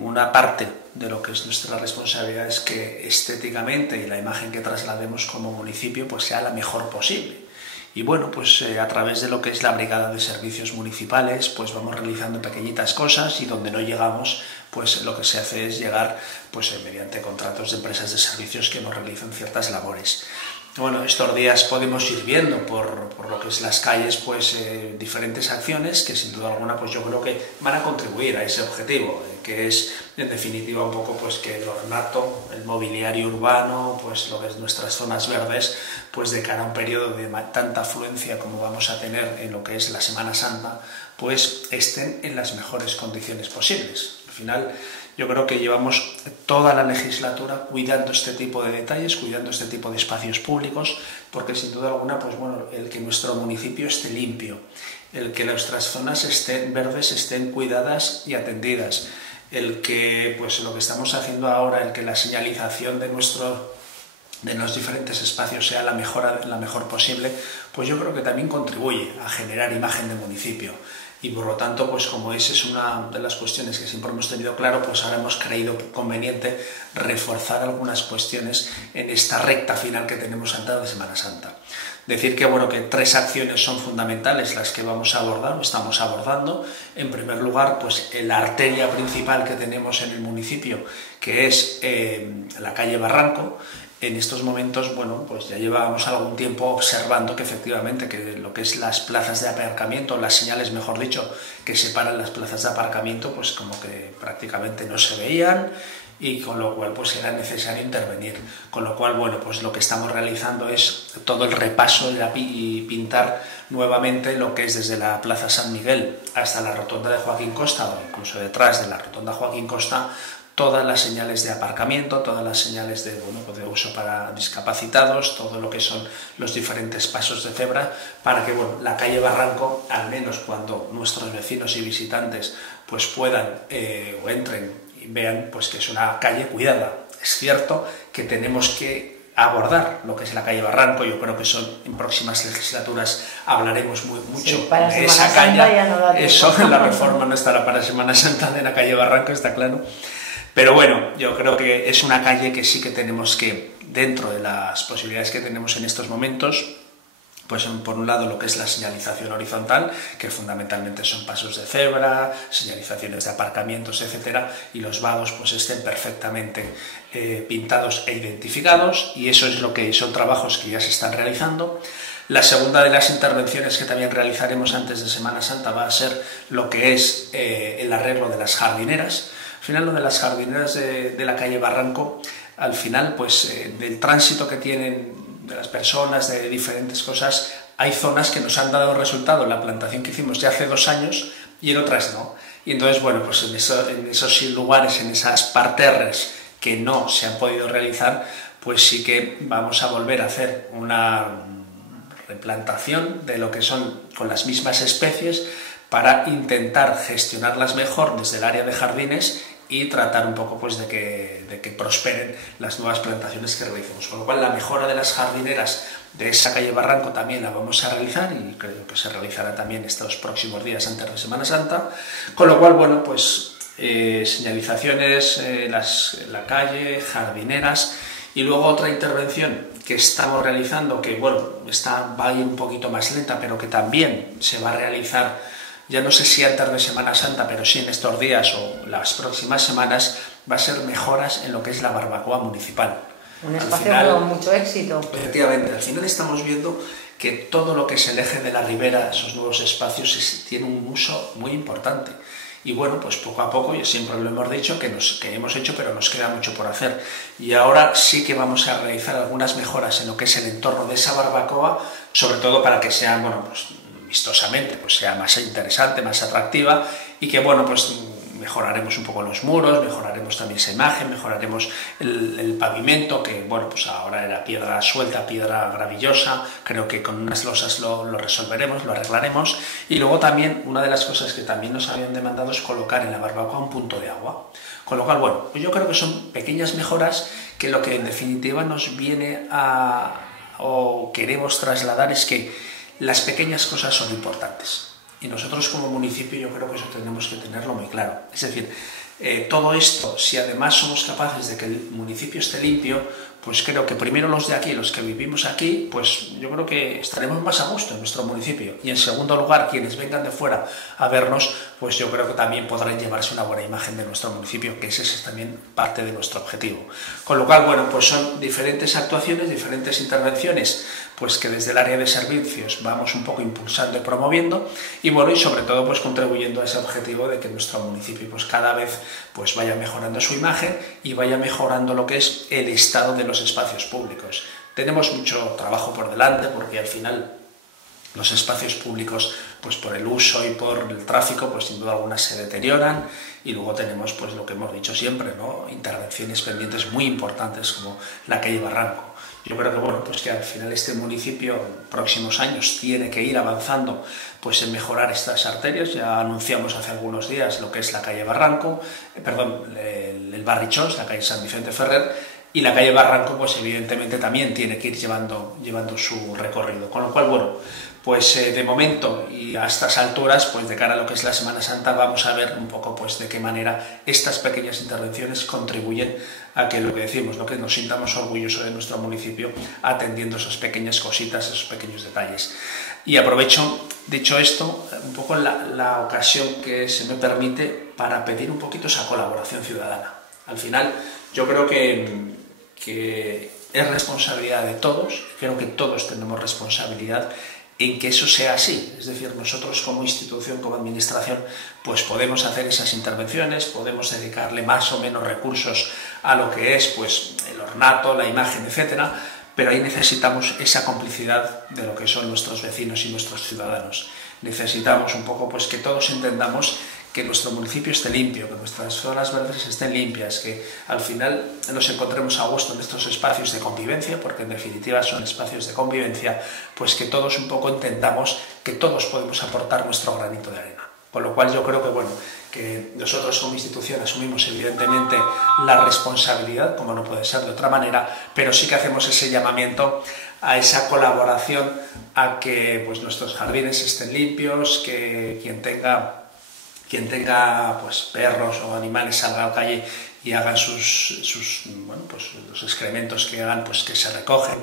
una parte de lo que es nuestra responsabilidad es que estéticamente y la imagen que traslademos como municipio pues sea la mejor posible. Y bueno, pues a través de lo que es la Brigada de Servicios Municipales, pues vamos realizando pequeñitas cosas, y donde no llegamos, pues lo que se hace es llegar pues mediante contratos de empresas de servicios que nos realizan ciertas labores. Bueno, estos días podemos ir viendo por lo que es las calles pues diferentes acciones que sin duda alguna pues yo creo que van a contribuir a ese objetivo, que es en definitiva un poco pues que el ornato, el mobiliario urbano, pues lo que es nuestras zonas verdes, pues de cara a un periodo de tanta afluencia como vamos a tener en lo que es la Semana Santa, pues estén en las mejores condiciones posibles. Al final yo creo que llevamos toda la legislatura cuidando este tipo de detalles, cuidando este tipo de espacios públicos, porque sin duda alguna, pues bueno, el que nuestro municipio esté limpio, el que nuestras zonas estén verdes, estén cuidadas y atendidas, el que pues lo que estamos haciendo ahora, el que la señalización de los diferentes espacios sea la mejor posible, pues yo creo que también contribuye a generar imagen de municipio. y por lo tanto, pues como esa es una de las cuestiones que siempre hemos tenido claro, pues ahora hemos creído conveniente reforzar algunas cuestiones en esta recta final que tenemos antes de Semana Santa. Decir que, bueno, que 3 acciones son fundamentales las que vamos a abordar o estamos abordando. En primer lugar, pues la arteria principal que tenemos en el municipio, que es la calle Barranco. En estos momentos, bueno, pues ya llevábamos algún tiempo observando que efectivamente que lo que es las plazas de aparcamiento, las señales, mejor dicho, que separan las plazas de aparcamiento, pues como que prácticamente no se veían, y con lo cual pues era necesario intervenir. Con lo cual, bueno, pues lo que estamos realizando es todo el repaso y pintar nuevamente lo que es desde la Plaza San Miguel hasta la rotonda de Joaquín Costa, o incluso detrás de la rotonda Joaquín Costa, todas las señales de aparcamiento, todas las señales de, bueno, pues de uso para discapacitados, todo lo que son los diferentes pasos de cebra, para que, bueno, la calle Barranco, al menos cuando nuestros vecinos y visitantes pues puedan o entren y vean pues que es una calle cuidada. Es cierto que tenemos que abordar lo que es la calle Barranco. Yo creo que en próximas legislaturas hablaremos mucho de esa calle. Eso, la reforma no estará para Semana Santa de la calle Barranco, está claro. Pero bueno, yo creo que es una calle que sí que tenemos que, dentro de las posibilidades que tenemos en estos momentos, pues por un lado lo que es la señalización horizontal, que fundamentalmente son pasos de cebra, señalizaciones de aparcamientos, etcétera, y los vados pues estén perfectamente pintados e identificados, y eso es lo que son trabajos que ya se están realizando. La segunda de las intervenciones que también realizaremos antes de Semana Santa va a ser lo que es el arreglo de las jardineras. Al final, lo de las jardineras de la calle Barranco, al final, pues del tránsito que tienen de las personas, de diferentes cosas, hay zonas que nos han dado resultado en la plantación que hicimos ya hace 2 años y en otras no. Y entonces, bueno, pues en esos lugares, en esas parterres que no se han podido realizar, pues sí que vamos a volver a hacer una replantación de lo que son con las mismas especies para intentar gestionarlas mejor desde el área de jardines y tratar un poco pues de que prosperen las nuevas plantaciones que realicemos. Con lo cual, la mejora de las jardineras de esa calle Barranco también la vamos a realizar, y creo que se realizará también estos próximos días antes de Semana Santa. Con lo cual, bueno, pues señalizaciones, la calle, jardineras, y luego otra intervención que estamos realizando, que bueno, va a ir un poquito más lenta, pero que también se va a realizar, ya no sé si antes de Semana Santa, pero sí en estos días o las próximas semanas, va a ser mejoras en lo que es la barbacoa municipal. Un espacio con mucho éxito. Efectivamente, al final estamos viendo que todo lo que es el eje de la ribera, esos nuevos espacios, tiene un uso muy importante. Y bueno, pues poco a poco, y siempre lo hemos dicho, que hemos hecho, pero nos queda mucho por hacer. Y ahora sí que vamos a realizar algunas mejoras en lo que es el entorno de esa barbacoa, sobre todo para que sean, bueno, pues vistosamente pues sea más interesante, más atractiva, y que bueno, pues mejoraremos un poco los muros, mejoraremos también esa imagen, mejoraremos el pavimento, que bueno, pues ahora era piedra suelta, piedra gravillosa. Creo que con unas losas lo resolveremos, lo arreglaremos. Y luego también una de las cosas que también nos habían demandado es colocar en la barbacoa un punto de agua. Con lo cual, bueno, pues yo creo que son pequeñas mejoras que lo que en definitiva nos viene o queremos trasladar es que las pequeñas cosas son importantes. Y nosotros como municipio yo creo que eso tenemos que tenerlo muy claro. Es decir, todo esto, si además somos capaces de que el municipio esté limpio, pues creo que primero los de aquí, los que vivimos aquí, pues yo creo que estaremos más a gusto en nuestro municipio. Y en segundo lugar, quienes vengan de fuera a vernos, pues yo creo que también podrán llevarse una buena imagen de nuestro municipio, que ese es también parte de nuestro objetivo. Con lo cual, bueno, pues son diferentes actuaciones, diferentes intervenciones, pues que desde el área de servicios vamos un poco impulsando y promoviendo, y bueno, y sobre todo pues contribuyendo a ese objetivo de que nuestro municipio pues cada vez pues vaya mejorando su imagen y vaya mejorando lo que es el estado de los espacios públicos. Tenemos mucho trabajo por delante, porque al final los espacios públicos, pues por el uso y por el tráfico, pues sin duda alguna se deterioran, y luego tenemos pues lo que hemos dicho siempre, ¿no? Intervenciones pendientes muy importantes como la calle Barranco. Yo creo que bueno, pues que al final este municipio en próximos años tiene que ir avanzando pues en mejorar estas arterias. Ya anunciamos hace algunos días lo que es la calle Barranco, el Barrichós, la calle San Vicente Ferrer, y la calle Barranco pues evidentemente también tiene que ir llevando su recorrido, con lo cual, bueno, pues de momento y a estas alturas, pues de cara a lo que es la Semana Santa, vamos a ver un poco pues de qué manera estas pequeñas intervenciones contribuyen a que lo que decimos, que nos sintamos orgullosos de nuestro municipio atendiendo esas pequeñas cositas, esos pequeños detalles. Y aprovecho, dicho esto, un poco la ocasión que se me permite para pedir un poquito esa colaboración ciudadana. Al final, yo creo que es responsabilidad de todos, creo que todos tenemos responsabilidad en que eso sea así. Es decir, nosotros como institución, como administración, pues podemos hacer esas intervenciones, podemos dedicarle más o menos recursos a lo que es pues el ornato, la imagen, etcétera, pero ahí necesitamos esa complicidad de lo que son nuestros vecinos y nuestros ciudadanos. Necesitamos un poco pues que todos entendamos que nuestro municipio esté limpio, que nuestras zonas verdes estén limpias, que al final nos encontremos a gusto en estos espacios de convivencia, porque en definitiva son espacios de convivencia, pues que todos un poco entendamos que todos podemos aportar nuestro granito de arena. Con lo cual yo creo que, bueno, que nosotros como institución asumimos evidentemente la responsabilidad, como no puede ser de otra manera, pero sí que hacemos ese llamamiento a esa colaboración, a que pues nuestros jardines estén limpios, que quien tenga pues perros o animales salga a la calle y hagan los excrementos que hagan, pues que se recojan,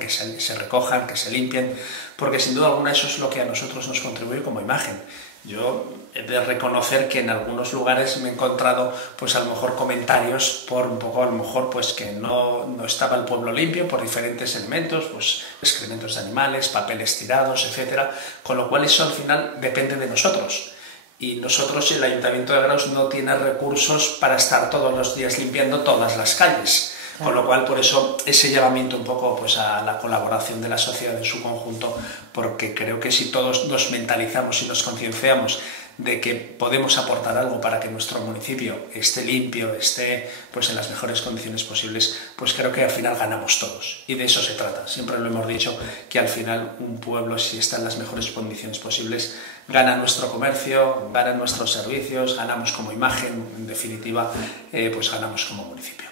que se limpien, porque sin duda alguna eso es lo que a nosotros nos contribuye como imagen. Yo he de reconocer que en algunos lugares me he encontrado pues a lo mejor comentarios por un poco a lo mejor pues que no estaba el pueblo limpio por diferentes elementos, pues excrementos de animales, papeles tirados, etcétera, con lo cual eso al final depende de nosotros. Y nosotros, el Ayuntamiento de Graus, no tiene recursos para estar todos los días limpiando todas las calles. Con lo cual, por eso, ese llamamiento un poco pues, a la colaboración de la sociedad en su conjunto, porque creo que si todos nos mentalizamos y nos concienciamos de que podemos aportar algo para que nuestro municipio esté limpio, esté pues, en las mejores condiciones posibles, pues creo que al final ganamos todos. Y de eso se trata. Siempre lo hemos dicho, que al final un pueblo, si está en las mejores condiciones posibles, gana nuestro comercio, ganan nuestros servicios, ganamos como imagen, en definitiva, pues ganamos como municipio.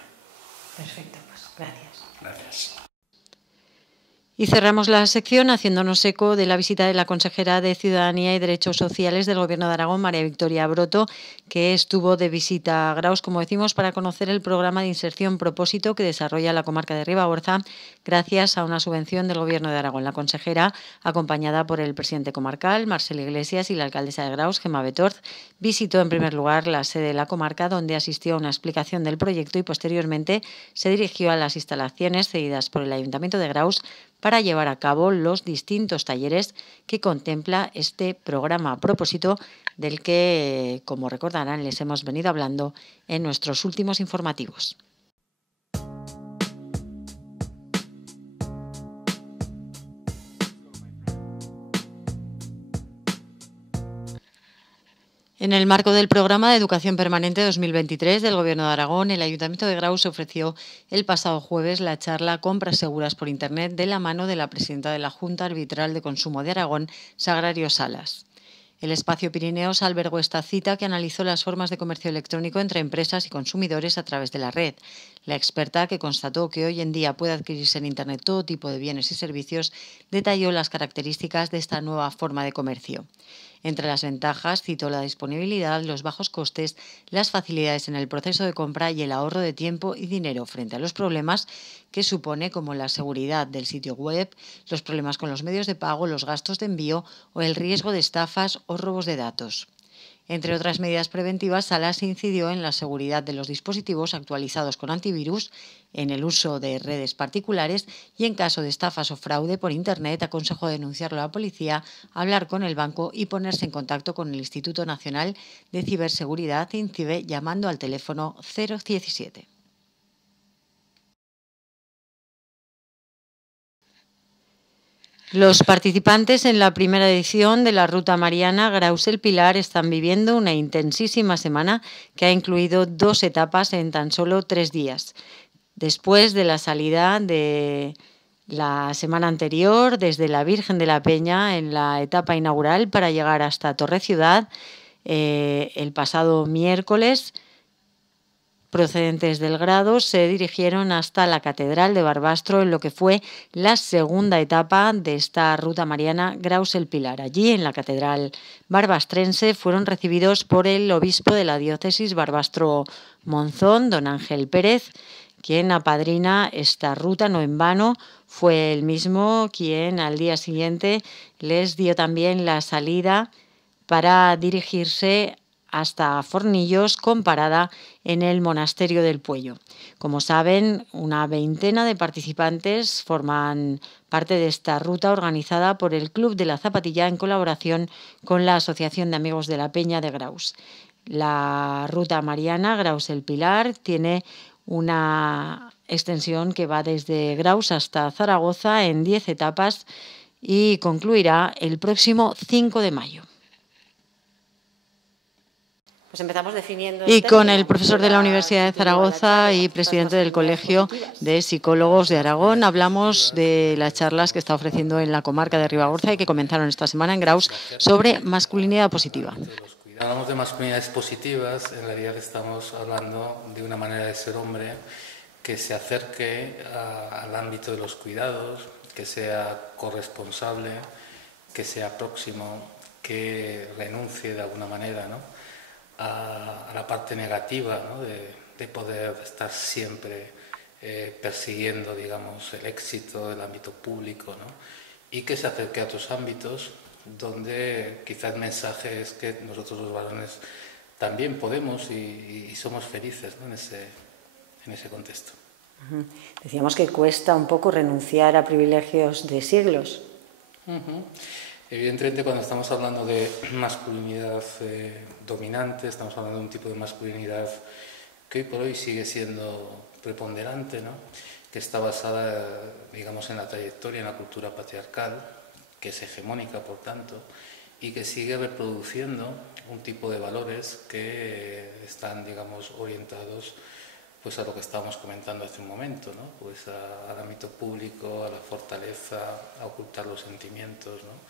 Perfecto, pues gracias. Gracias. Y cerramos la sección haciéndonos eco de la visita de la consejera de Ciudadanía y Derechos Sociales del Gobierno de Aragón, María Victoria Broto, que estuvo de visita a Graus, como decimos, para conocer el programa de inserción Propósito que desarrolla la comarca de Ribagorza gracias a una subvención del Gobierno de Aragón. La consejera, acompañada por el presidente comarcal, Marcel Iglesias, y la alcaldesa de Graus, Gemma Betorz, visitó en primer lugar la sede de la comarca, donde asistió a una explicación del proyecto y posteriormente se dirigió a las instalaciones cedidas por el Ayuntamiento de Graus para llevar a cabo los distintos talleres que contempla este programa a propósito del que, como recordarán, les hemos venido hablando en nuestros últimos informativos. En el marco del programa de Educación Permanente 2023 del Gobierno de Aragón, el Ayuntamiento de Graus ofreció el pasado jueves la charla Compras Seguras por Internet de la mano de la presidenta de la Junta Arbitral de Consumo de Aragón, Sagrario Salas. El Espacio Pirineos albergó esta cita que analizó las formas de comercio electrónico entre empresas y consumidores a través de la red. La experta, que constató que hoy en día puede adquirirse en Internet todo tipo de bienes y servicios, detalló las características de esta nueva forma de comercio. Entre las ventajas citó la disponibilidad, los bajos costes, las facilidades en el proceso de compra y el ahorro de tiempo y dinero frente a los problemas que supone, como la seguridad del sitio web, los problemas con los medios de pago, los gastos de envío o el riesgo de estafas o robos de datos. Entre otras medidas preventivas, Salas incidió en la seguridad de los dispositivos actualizados con antivirus, en el uso de redes particulares y, en caso de estafas o fraude por Internet, aconsejó denunciarlo a la policía, hablar con el banco y ponerse en contacto con el Instituto Nacional de Ciberseguridad, INCIBE, llamando al teléfono 017. Los participantes en la primera edición de la Ruta Mariana Graus El Pilar están viviendo una intensísima semana que ha incluido 2 etapas en tan solo 3 días. Después de la salida de la semana anterior desde la Virgen de la Peña en la etapa inaugural para llegar hasta Torre Ciudad, el pasado miércoles procedentes del Grado se dirigieron hasta la Catedral de Barbastro en lo que fue la segunda etapa de esta ruta mariana Graus el Pilar. Allí, en la Catedral barbastrense, fueron recibidos por el obispo de la diócesis Barbastro-Monzón, don Ángel Pérez, quien apadrina esta ruta, no en vano. Fue el mismo quien al día siguiente les dio también la salida para dirigirse hasta Fornillos con parada en el Monasterio del Puello. Como saben, una veintena de participantes forman parte de esta ruta organizada por el Club de la Zapatilla en colaboración con la Asociación de Amigos de la Peña de Graus. La ruta mariana Graus el Pilar tiene una extensión que va desde Graus hasta Zaragoza en 10 etapas y concluirá el próximo 5 de mayo. Pues empezamos definiendo y con el profesor de la Universidad de Zaragoza y presidente del Colegio de Psicólogos de Aragón hablamos de las charlas que está ofreciendo en la comarca de Ribagorza y que comenzaron esta semana en Graus sobre masculinidad positiva. Hablamos de masculinidades positivas, en realidad estamos hablando de una manera de ser hombre que se acerque al ámbito de los cuidados, que sea corresponsable, que sea próximo, que renuncie de alguna manera, ¿no?, a la parte negativa, ¿no?, de poder estar siempre persiguiendo, digamos, el éxito del ámbito público, ¿no?, y que se acerque a otros ámbitos donde quizás el mensaje es que nosotros los varones también podemos y somos felices, ¿no?, en ese contexto. Decíamos que cuesta un poco renunciar a privilegios de siglos. Evidentemente, cuando estamos hablando de masculinidad dominante, estamos hablando de un tipo de masculinidad que hoy por hoy sigue siendo preponderante, ¿no?, que está basada, digamos, en la trayectoria, en la cultura patriarcal, que es hegemónica, por tanto, y que sigue reproduciendo un tipo de valores que están, digamos, orientados pues a lo que estábamos comentando hace un momento, ¿no?, pues al ámbito público, a la fortaleza, a ocultar los sentimientos, ¿no?,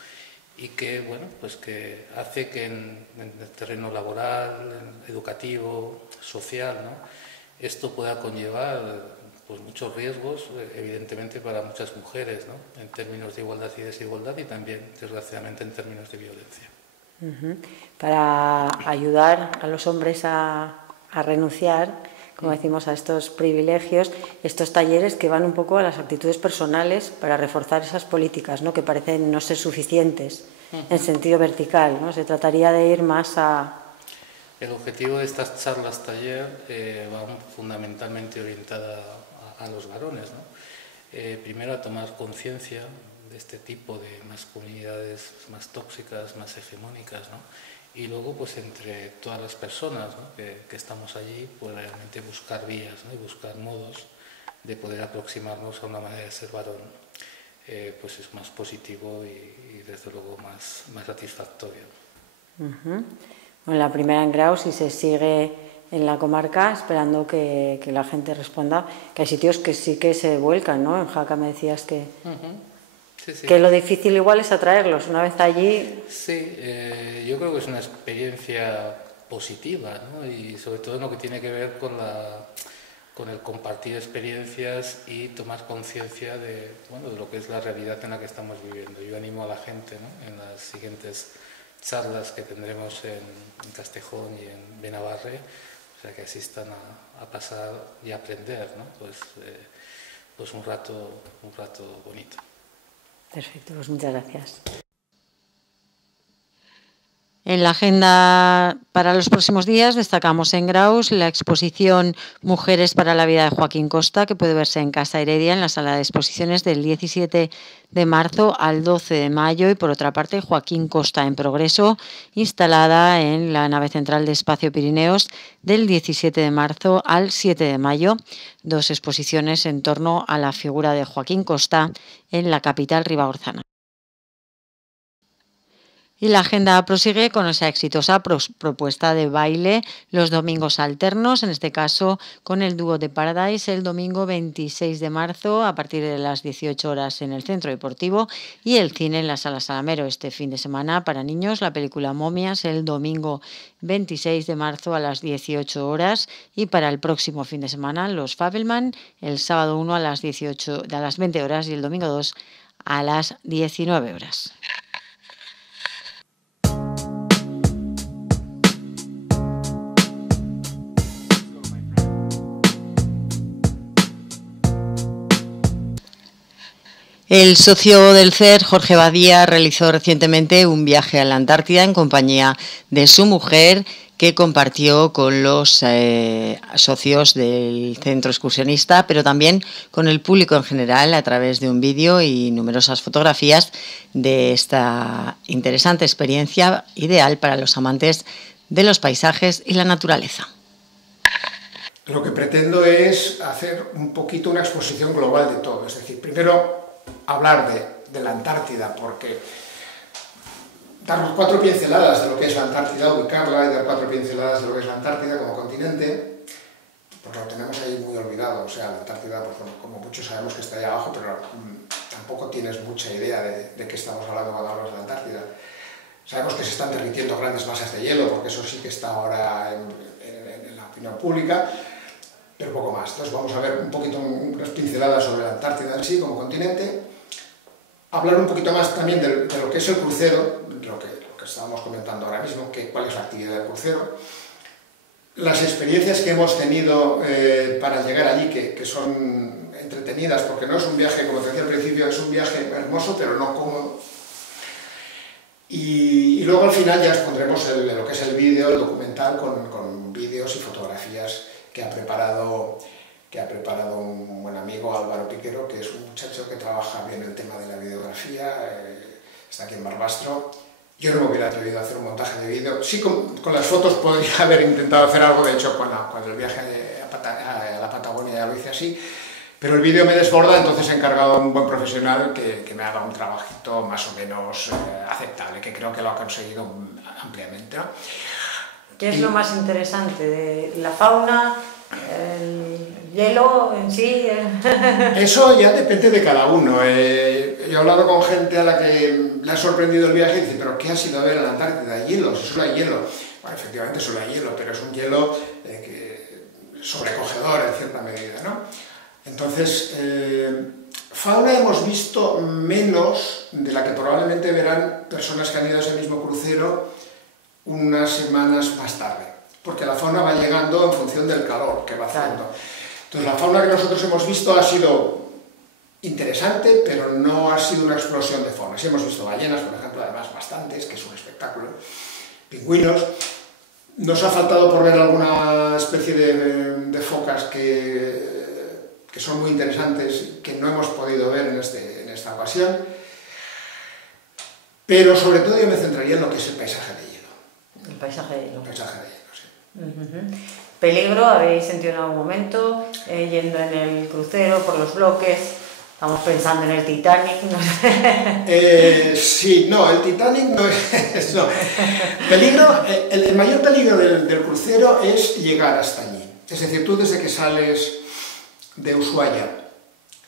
y que, bueno, pues que hace que en el terreno laboral, educativo, social, ¿no?, esto pueda conllevar pues muchos riesgos, evidentemente, para muchas mujeres, ¿no?, en términos de igualdad y desigualdad y también, desgraciadamente, en términos de violencia. Para ayudar a los hombres a renunciar, como decimos, a estos privilegios, estos talleres que van un poco a las actitudes personales para reforzar esas políticas, ¿no?, que parecen no ser suficientes en sentido vertical, ¿no? Se trataría de ir más a... El objetivo de estas charlas taller va fundamentalmente orientada a los varones, ¿no? Primero a tomar conciencia de este tipo de masculinidades más tóxicas, más hegemónicas, ¿no?, y luego, pues entre todas las personas, ¿no?, que estamos allí, pues realmente buscar vías, ¿no?, y buscar modos de poder aproximarnos a una manera de ser varón, pues es más positivo y desde luego más satisfactorio. Bueno, la primera en Graus y se sigue en la comarca esperando que la gente responda, que hay sitios que sí que se vuelcan, ¿no? En Jaca me decías que... Sí. Que lo difícil igual es atraerlos una vez allí. Sí, yo creo que es una experiencia positiva, ¿no?, y sobre todo en lo que tiene que ver con el compartir experiencias y tomar conciencia de lo que es la realidad en la que estamos viviendo. Yo animo a la gente, ¿no?, en las siguientes charlas que tendremos en Castejón y en Benabarre, o sea, que asistan a pasar y a aprender, ¿no?, pues un rato bonito. Perfecto, pues muchas gracias. En la agenda para los próximos días destacamos en Graus la exposición Mujeres para la Vida de Joaquín Costa, que puede verse en Casa Heredia, en la sala de exposiciones del 17 de marzo al 12 de mayo. Y por otra parte, Joaquín Costa en Progreso, instalada en la nave central de Espacio Pirineos del 17 de marzo al 7 de mayo. Dos exposiciones en torno a la figura de Joaquín Costa en la capital ribagorzana. Y la agenda prosigue con esa exitosa propuesta de baile los domingos alternos, en este caso con el dúo de Paradise el domingo 26 de marzo a partir de las 18 horas en el Centro Deportivo y el cine en la Sala Salamero. Este fin de semana para niños la película Momias el domingo 26 de marzo a las 18 horas y para el próximo fin de semana los Fabelman el sábado 1 a las 20 horas y el domingo 2 a las 19 horas. El socio del CER, Jorge Badía, realizó recientemente un viaje a la Antártida en compañía de su mujer, que compartió con los socios del centro excursionista, pero también con el público en general a través de un vídeo y numerosas fotografías de esta interesante experiencia ideal para los amantes de los paisajes y la naturaleza. Lo que pretendo es hacer un poquito una exposición global de todo, es decir, primero hablar de la Antártida, porque dar 4 pinceladas de lo que es la Antártida, ubicarla y dar 4 pinceladas de lo que es la Antártida como continente, porque lo tenemos ahí muy olvidado. O sea, la Antártida, pues, bueno, como muchos sabemos que está ahí abajo, pero tampoco tienes mucha idea de qué estamos hablando cuando hablas de la Antártida. Sabemos que se están derritiendo grandes masas de hielo, porque eso sí que está ahora en la opinión pública, pero poco más. Entonces vamos a ver un poquito unas pinceladas sobre la Antártida en sí como continente, hablar un poquito más también de lo que es el crucero, lo que estábamos comentando ahora mismo, cuál es la actividad del crucero, las experiencias que hemos tenido para llegar allí, que son entretenidas, porque no es un viaje, como te decía al principio, es un viaje hermoso, pero no cómodo. Y luego al final ya os pondremos lo que es el vídeo, el documental, con vídeos y fotografías que ha preparado un buen amigo, Álvaro Piquero, que es un muchacho que trabaja bien el tema de la videografía, está aquí en Barbastro. Yo no me hubiera atrevido a hacer un montaje de vídeo. Sí, con las fotos podría haber intentado hacer algo, de hecho, cuando el viaje a la Patagonia ya lo hice así, pero el vídeo me desborda, entonces he encargado a un buen profesional que me haga un trabajito más o menos aceptable, que creo que lo ha conseguido ampliamente, ¿no? ¿Qué es lo más interesante de la fauna, el hielo en sí? Eso ya depende de cada uno. Yo he hablado con gente a la que le ha sorprendido el viaje y dice, ¿pero qué has ido a ver a la Antártida? ¿Hielo? Solo hay hielo. Bueno, efectivamente solo hay hielo, pero es un hielo sobrecogedor en cierta medida, ¿no? Entonces, fauna hemos visto menos de la que probablemente verán personas que han ido a ese mismo crucero unas semanas más tarde, porque la fauna va llegando en función del calor que va haciendo. Entonces la fauna que nosotros hemos visto ha sido interesante, pero no ha sido una explosión de fauna. Sí hemos visto ballenas, por ejemplo, además bastantes, que es un espectáculo, pingüinos. Nos ha faltado por ver alguna especie de focas que son muy interesantes, que no hemos podido ver en esta ocasión, pero sobre todo yo me centraría en lo que es el paisaje de hielo. El paisaje de hielo. El paisaje de hielo, sí. ¿Peligro habéis sentido en algún momento yendo en el crucero por los bloques? Estamos pensando en el Titanic, no sé. Sí, no, el Titanic no es... No. Peligro, el mayor peligro del crucero es llegar hasta allí. Es decir, tú desde que sales de Ushuaia,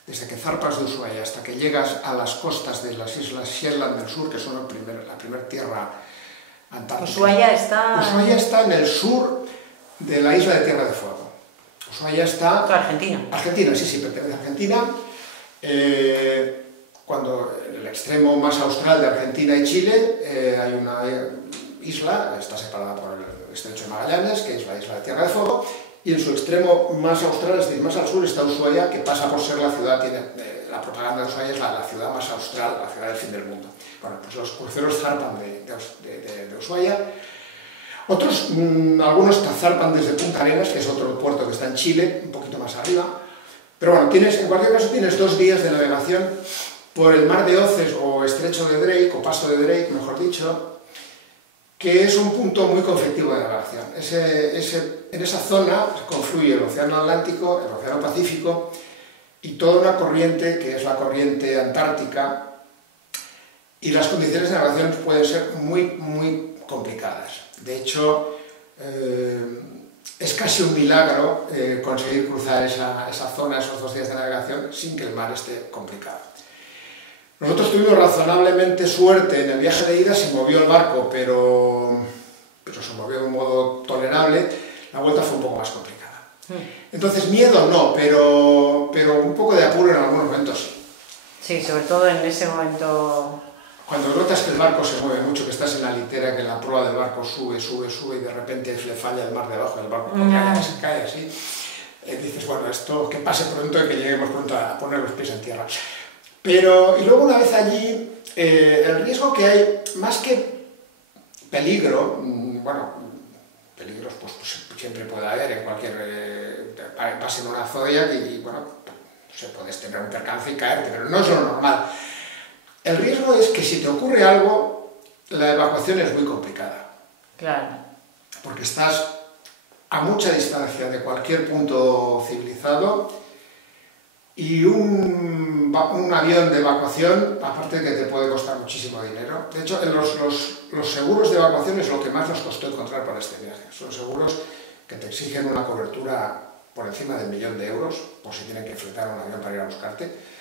desde que zarpas de Ushuaia hasta que llegas a las costas de las islas Shetland del sur, que son la primera tierra antártica. Ushuaia está en el sur de la isla de Tierra de Fuego. Ushuaia está... Argentina. Argentina, sí, pertenece a Argentina. Cuando en el extremo más austral de Argentina y Chile hay una isla, está separada por el estrecho de Magallanes, que es la isla de Tierra de Fuego, y en su extremo más austral, es decir, más al sur, está Ushuaia, que pasa por ser la ciudad, la propaganda de Ushuaia es la ciudad más austral, la ciudad del fin del mundo. Bueno, pues los cruceros zarpan de Ushuaia. Otros, algunos zarpan desde Punta Arenas, que es otro puerto que está en Chile, un poquito más arriba. Pero bueno, en cualquier caso tienes 2 días de navegación por el mar de Oces o estrecho de Drake, o paso de Drake, mejor dicho, que es un punto muy conflictivo de navegación. En esa zona confluye el Océano Atlántico, el Océano Pacífico y toda una corriente que es la corriente antártica, y las condiciones de navegación pueden ser muy complicadas. De hecho, es casi un milagro conseguir cruzar esa zona, esos 2 días de navegación, sin que el mar esté complicado. Nosotros tuvimos razonablemente suerte. En el viaje de ida se movió el barco, pero se movió de un modo tolerable. La vuelta fue un poco más complicada. Entonces, miedo no, pero un poco de apuro en algunos momentos sí. Sí, sobre todo en ese momento. Cuando notas que el barco se mueve mucho, que estás en la litera, que la proa del barco sube y de repente le falla el mar debajo del barco, se cae así, dices, bueno, esto que pase pronto y que lleguemos pronto a poner los pies en tierra. Y luego una vez allí, el riesgo que hay, más que peligro, bueno, peligros pues siempre puede haber en cualquier, pase en una Zodiac y bueno, puedes tener un percance y caerte, pero no es lo normal. El riesgo es que si te ocurre algo, la evacuación es muy complicada. Claro. Porque estás a mucha distancia de cualquier punto civilizado y un avión de evacuación, aparte de que te puede costar muchísimo dinero. De hecho, los seguros de evacuación es lo que más nos costó encontrar para este viaje. Son seguros que te exigen una cobertura por encima del 1.000.000 de euros, por si tienen que fletar un avión para ir a buscarte.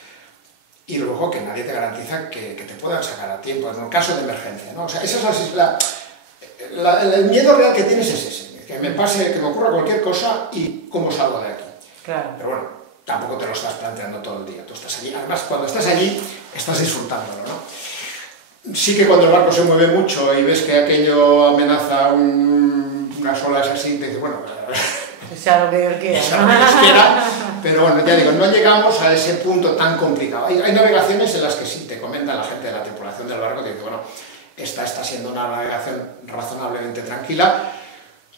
Y luego que nadie te garantiza que te puedan sacar a tiempo, en un caso de emergencia, ¿no? O sea, esa es el miedo real que tienes es ese, que me ocurra cualquier cosa y cómo salgo de aquí. Claro. Pero bueno, tampoco te lo estás planteando todo el día, tú estás allí. Además, cuando estás allí, estás disfrutándolo, ¿no? Sí que cuando el barco se mueve mucho y ves que aquello amenaza unas olas así, te dices, bueno, sea lo que Dios quiera. Sea lo que Dios quiera. Pero bueno, ya digo, no llegamos a ese punto tan complicado. Hay navegaciones en las que sí te comenta la gente de la tripulación del barco, te dice, bueno, esta está siendo una navegación razonablemente tranquila.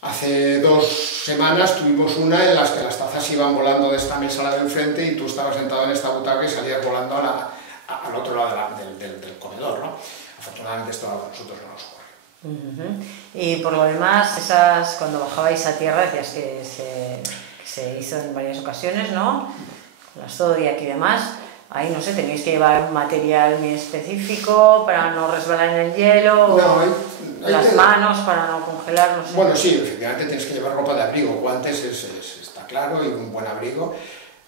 Hace 2 semanas tuvimos una en las que las tazas iban volando de esta mesa a la de enfrente y tú estabas sentado en esta butaca y salías volando al otro lado del comedor, ¿no? Afortunadamente esto a nosotros no nos ocurre. Y por lo demás, cuando bajabais a tierra, decías que se hizo en varias ocasiones, ¿no? Con las Zodiac y demás. Ahí, no sé, tenéis que llevar un material muy específico para no resbalar en el hielo, las manos para no congelar, no sé. Bueno, sí, efectivamente tienes que llevar ropa de abrigo, guantes, está claro, y un buen abrigo.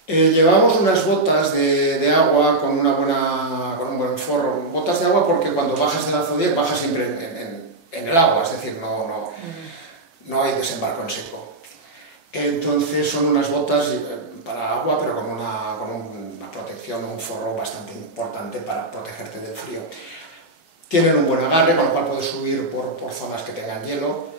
Llevamos unas botas de agua con un buen forro, botas de agua porque cuando bajas de la Zodiac bajas siempre en el agua, es decir, no hay desembarco en seco. Entonces son unas botas para agua, pero con una protección, un forro bastante importante para protegerte del frío. Tienen un buen agarre, con lo cual puedes subir por zonas que tengan hielo.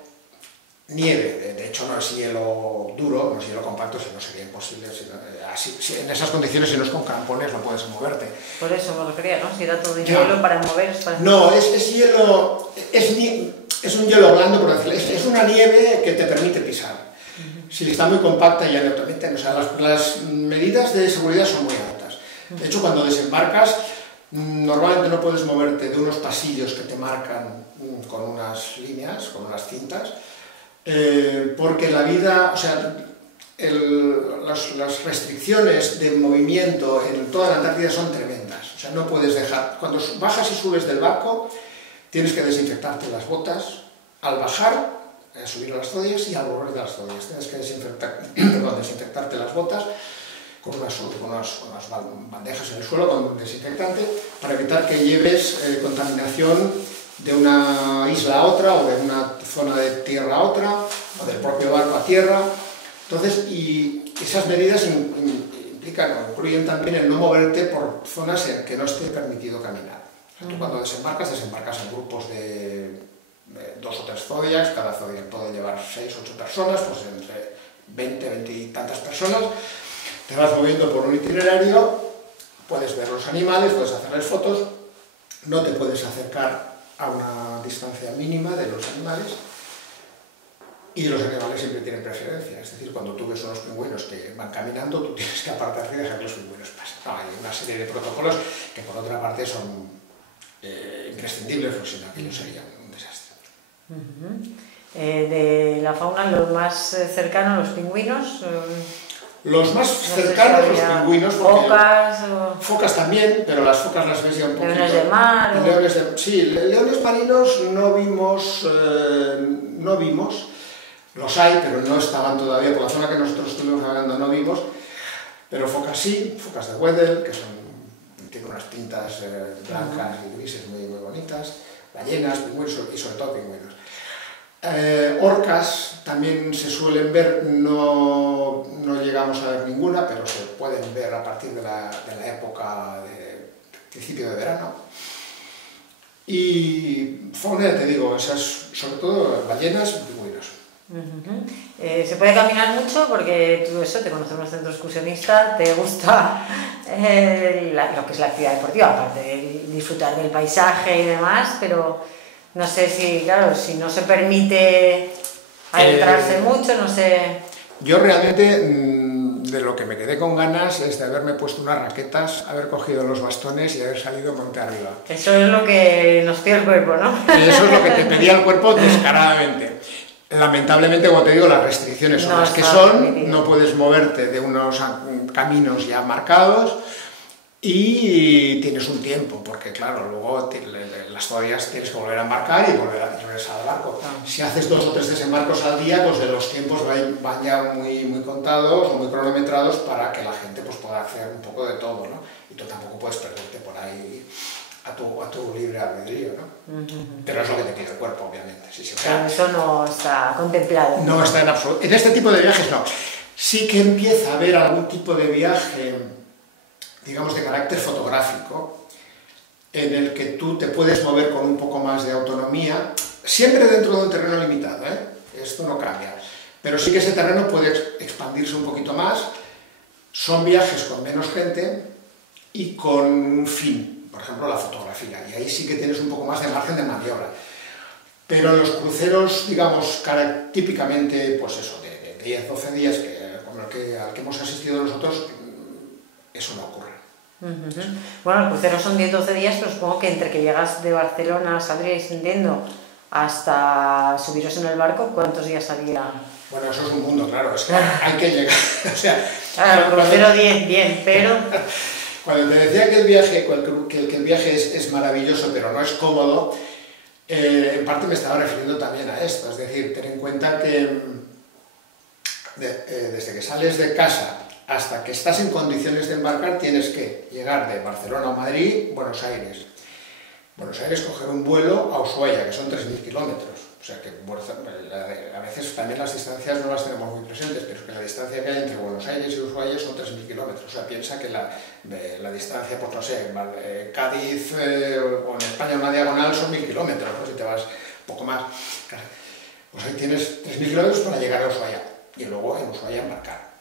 Nieve, de hecho no es hielo duro, no es hielo compacto, si no sería imposible. En esas condiciones, si no es con crampones, no puedes moverte. Por eso me refería, ¿no? Si era todo hielo para moverse. No, es hielo, es un hielo blando, por decirlo, es una nieve que te permite pisar. Si está muy compacta ya no te meten, o sea, las medidas de seguridad son muy altas. De hecho, cuando desembarcas, normalmente no puedes moverte de unos pasillos que te marcan con unas líneas, con unas cintas, porque la vida, o sea, las restricciones de movimiento en toda la Antártida son tremendas. O sea, no puedes dejar, cuando bajas y subes del barco, tienes que desinfectarte las botas al bajar, subir a las Zodiacs y al volver de las Zodiacs. Tienes que desinfectarte las botas con unas bandejas en el suelo con desinfectante para evitar que lleves contaminación de una isla a otra o de una zona de tierra a otra o del propio barco a tierra. Entonces, y esas medidas incluyen también el no moverte por zonas en que no esté permitido caminar. O sea, tú cuando desembarcas en grupos de 2 o 3 Zodiacs, cada Zodiac puede llevar 6 o 8 personas, pues entre 20 y tantas personas. Te vas moviendo por un itinerario, puedes ver los animales, puedes hacerles fotos, no te puedes acercar a una distancia mínima de los animales y los animales siempre tienen preferencia, es decir, cuando tú ves unos pingüinos que van caminando, tú tienes que apartarte y dejar que los pingüinos pasen. No, hay una serie de protocolos que por otra parte son imprescindibles, porque si no aquello sería un desastre. De la fauna, lo más cercano, los pingüinos. Los más cercanos, los pingüinos. Focas Focas también, pero las focas las ves ya un poquito. Leones de mar. Sí, leones marinos no vimos, los hay, pero no estaban todavía, por la zona que nosotros estuvimos hablando no vimos, pero focas sí, focas de Weddell, que tienen unas tintas blancas y grises muy bonitas, ballenas, pingüinos y sobre todo pingüinos. Orcas también se suelen ver, no llegamos a ver ninguna, pero se pueden ver a partir de la época de principio de verano. Y fauna, ya te digo, esas, sobre todo ballenas y pingüinos. Se puede caminar mucho porque tú eso, te conoces en un centro excursionista, te gusta lo que es la actividad deportiva, aparte de disfrutar del paisaje y demás, pero no sé si, claro, si no se permite adentrarse mucho, no sé... Yo realmente, de lo que me quedé con ganas es de haberme puesto unas raquetas, haber cogido los bastones y haber salido monte arriba. Eso es lo que nos pide el cuerpo, ¿no? Eso es lo que te pedía el cuerpo descaradamente. Lamentablemente, como te digo, las restricciones son las que son, no puedes moverte de unos caminos ya marcados y tienes un tiempo, porque claro, luego las toallas tienes que volver a embarcar y volver a regresar al barco. Si haces 2 o 3 desembarcos al día, pues los tiempos van ya muy contados o muy cronometrados para que la gente pues, pueda hacer un poco de todo, ¿no? Y tú tampoco puedes perderte por ahí a tu libre albedrío, ¿no? Pero es lo que te pide el cuerpo, obviamente. Pero eso no está contemplado. No está en absoluto. En este tipo de viajes no. Sí que empieza a haber algún tipo de viaje, digamos, de carácter fotográfico, en el que tú te puedes mover con un poco más de autonomía, siempre dentro de un terreno limitado, ¿eh? Esto no cambia. Pero sí que ese terreno puede expandirse un poquito más. Son viajes con menos gente y con un fin. Por ejemplo, la fotografía, y ahí sí que tienes un poco más de margen de maniobra. Pero en los cruceros, digamos, típicamente, pues eso, de 10, 12 días, al que hemos asistido nosotros, eso no ocurre. Bueno, el crucero son 10-12 días, pero supongo que entre que llegas de Barcelona, saldríais, entiendo, hasta subiros en el barco, ¿cuántos días había? Bueno, eso es un mundo, claro, es que hay que llegar, o sea... Claro, el crucero 10, bien, pero... Cuando te decía que el viaje es maravilloso, pero no es cómodo, en parte me estaba refiriendo también a esto. Es decir, ten en cuenta que desde que sales de casa hasta que estás en condiciones de embarcar, tienes que llegar de Barcelona a Madrid, Buenos Aires. Buenos Aires, coger un vuelo a Ushuaia, que son 3.000 kilómetros. O sea que a veces también las distancias no las tenemos muy presentes, pero es que la distancia que hay entre Buenos Aires y Ushuaia son 3.000 kilómetros. O sea, piensa que la distancia, pues no sé, Cádiz o en España una diagonal son 1.000 kilómetros, ¿no? Si te vas un poco más. Pues ahí tienes 3.000 kilómetros para llegar a Ushuaia y luego en Ushuaia embarcar.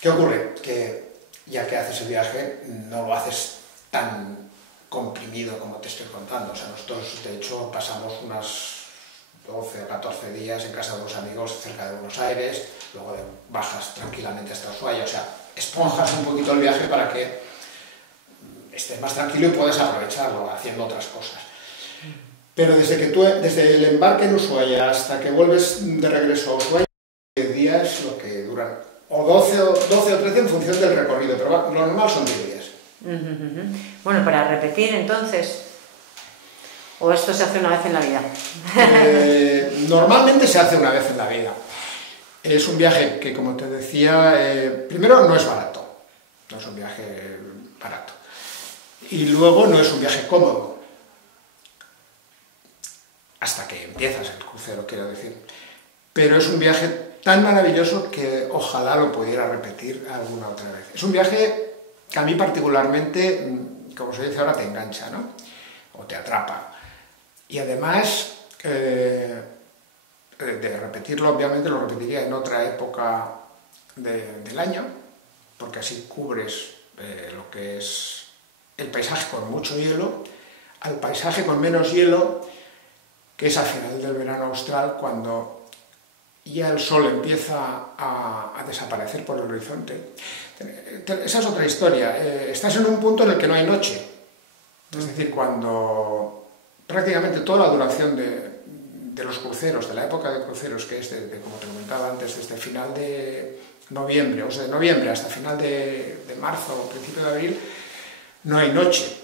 ¿Qué ocurre? Que ya que haces el viaje no lo haces tan comprimido como te estoy contando. O sea, nosotros de hecho pasamos unas 12 o 14 días en casa de unos amigos cerca de Buenos Aires, luego bajas tranquilamente hasta Ushuaia, o sea, esponjas un poquito el viaje para que estés más tranquilo y puedas aprovecharlo haciendo otras cosas. Pero desde el embarque en Ushuaia hasta que vuelves de regreso a Ushuaia, 10 días lo que duran, o 12 o 13 en función del recorrido, pero lo normal son 10 días. Bueno, para repetir entonces, ¿o esto se hace una vez en la vida? Normalmente se hace una vez en la vida. Es un viaje que, como te decía, primero no es barato, no es un viaje barato. Y luego no es un viaje cómodo. Hasta que empiezas el crucero, quiero decir. Pero es un viaje tan maravilloso que ojalá lo pudiera repetir alguna otra vez. Es un viaje que a mí particularmente, como se dice ahora, te engancha, ¿no? O te atrapa. Y además, de repetirlo, obviamente lo repetiría en otra época del año, porque así cubres lo que es el paisaje con mucho hielo, al paisaje con menos hielo, que es al final del verano austral, cuando ya el sol empieza a desaparecer por el horizonte. Esa es otra historia. Estás en un punto en el que no hay noche. Es decir, cuando prácticamente toda la duración de los cruceros, de la época de cruceros, que es, como te comentaba antes, desde final de noviembre, o sea, de noviembre hasta final de marzo o principio de abril, no hay noche.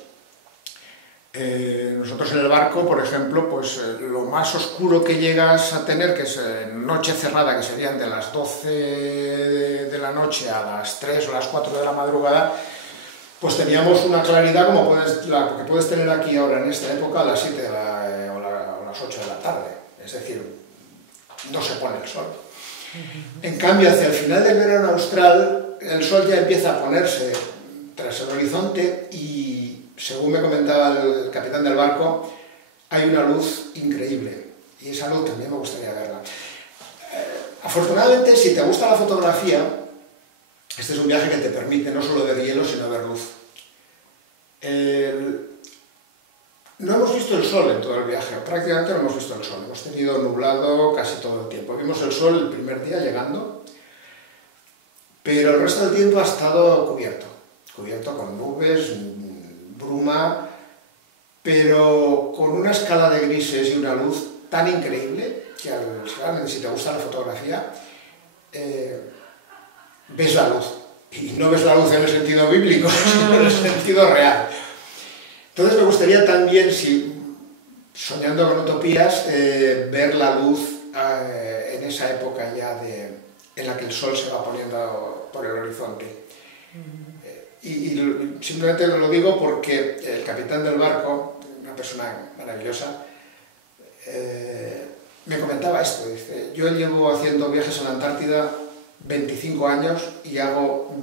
Nosotros en el barco, por ejemplo, pues lo más oscuro que llegas a tener, que es noche cerrada, que serían de las 12 de la noche a las 3 o las 4 de la madrugada, pues teníamos una claridad como la que puedes tener aquí ahora en esta época a las 7 o las 8 de la tarde. Es decir, no se pone el sol. En cambio, hacia el final del verano austral, el sol ya empieza a ponerse tras el horizonte y, según me comentaba el capitán del barco, hay una luz increíble. Y esa luz también me gustaría verla. Afortunadamente, si te gusta la fotografía, este es un viaje que te permite no solo ver hielo, sino ver luz. No hemos visto el sol en todo el viaje, prácticamente no hemos visto el sol. Hemos tenido nublado casi todo el tiempo. Vimos el sol el primer día llegando, pero el resto del tiempo ha estado cubierto con nubes, bruma, pero con una escala de grises y una luz tan increíble que si te gusta la fotografía, ves la luz. Y no ves la luz en el sentido bíblico, sino en el sentido real. Entonces me gustaría también, soñando con utopías, ver la luz en esa época ya en la que el sol se va poniendo por el horizonte. Y simplemente lo digo porque el capitán del barco, una persona maravillosa, me comentaba esto. Dice, yo llevo haciendo viajes a la Antártida 25 años y hago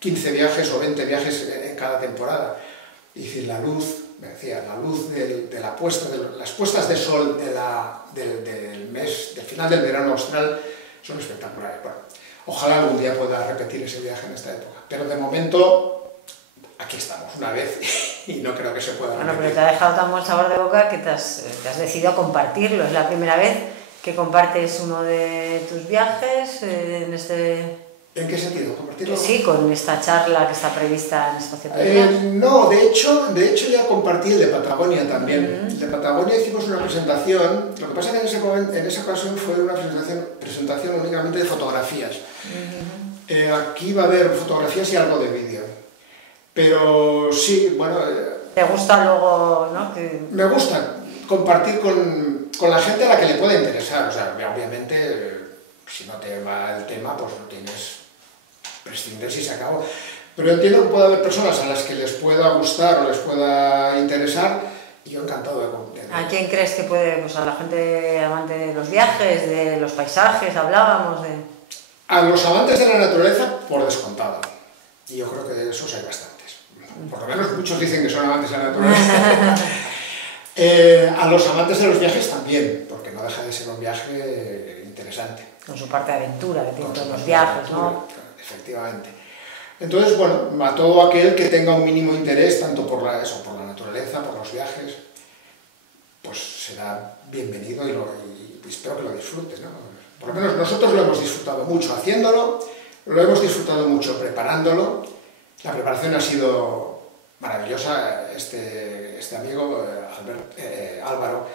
15 viajes o 20 viajes en cada temporada. Y dice, la luz, me decía, la luz de las puestas de sol del final del verano austral son espectaculares. Bueno, ojalá algún día pueda repetir ese viaje en esta época. Pero de momento, aquí estamos, una vez, y no creo que se pueda repetir. Bueno, pero te ha dejado tan buen sabor de boca que te has decidido a compartirlo. Es la primera vez que compartes uno de tus viajes en este... ¿En qué sentido? ¿Compartirlo? Sí, con esta charla que está prevista en Espacio Peruano. No, de hecho ya compartí el de Patagonia también. El de Patagonia hicimos una presentación, lo que pasa es que en esa ocasión fue una presentación únicamente de fotografías. Aquí va a haber fotografías y algo de vídeo. Pero sí, bueno... ¿Te gusta luego, no? Me gusta compartir con la gente a la que le pueda interesar. O sea, obviamente, si no te va el tema, pues no tienes... prescindir si se acabó. Pero entiendo que puede haber personas a las que les pueda gustar o les pueda interesar y yo encantado de compartir. ¿A quién crees que puede? Pues a la gente amante de los viajes, de los paisajes, hablábamos de... A los amantes de la naturaleza, por descontado. Y yo creo que de esos hay bastantes. Por lo menos muchos dicen que son amantes de la naturaleza. A los amantes de los viajes también, porque no deja de ser un viaje interesante. Con su parte de aventura, que tienen todos los viajes, ¿no? Efectivamente. Entonces, bueno, a todo aquel que tenga un mínimo interés, tanto por la naturaleza, por los viajes, pues será bienvenido y espero que lo disfrute, ¿no? Por lo menos nosotros lo hemos disfrutado mucho haciéndolo, lo hemos disfrutado mucho preparándolo. La preparación ha sido maravillosa. Este amigo, Álvaro,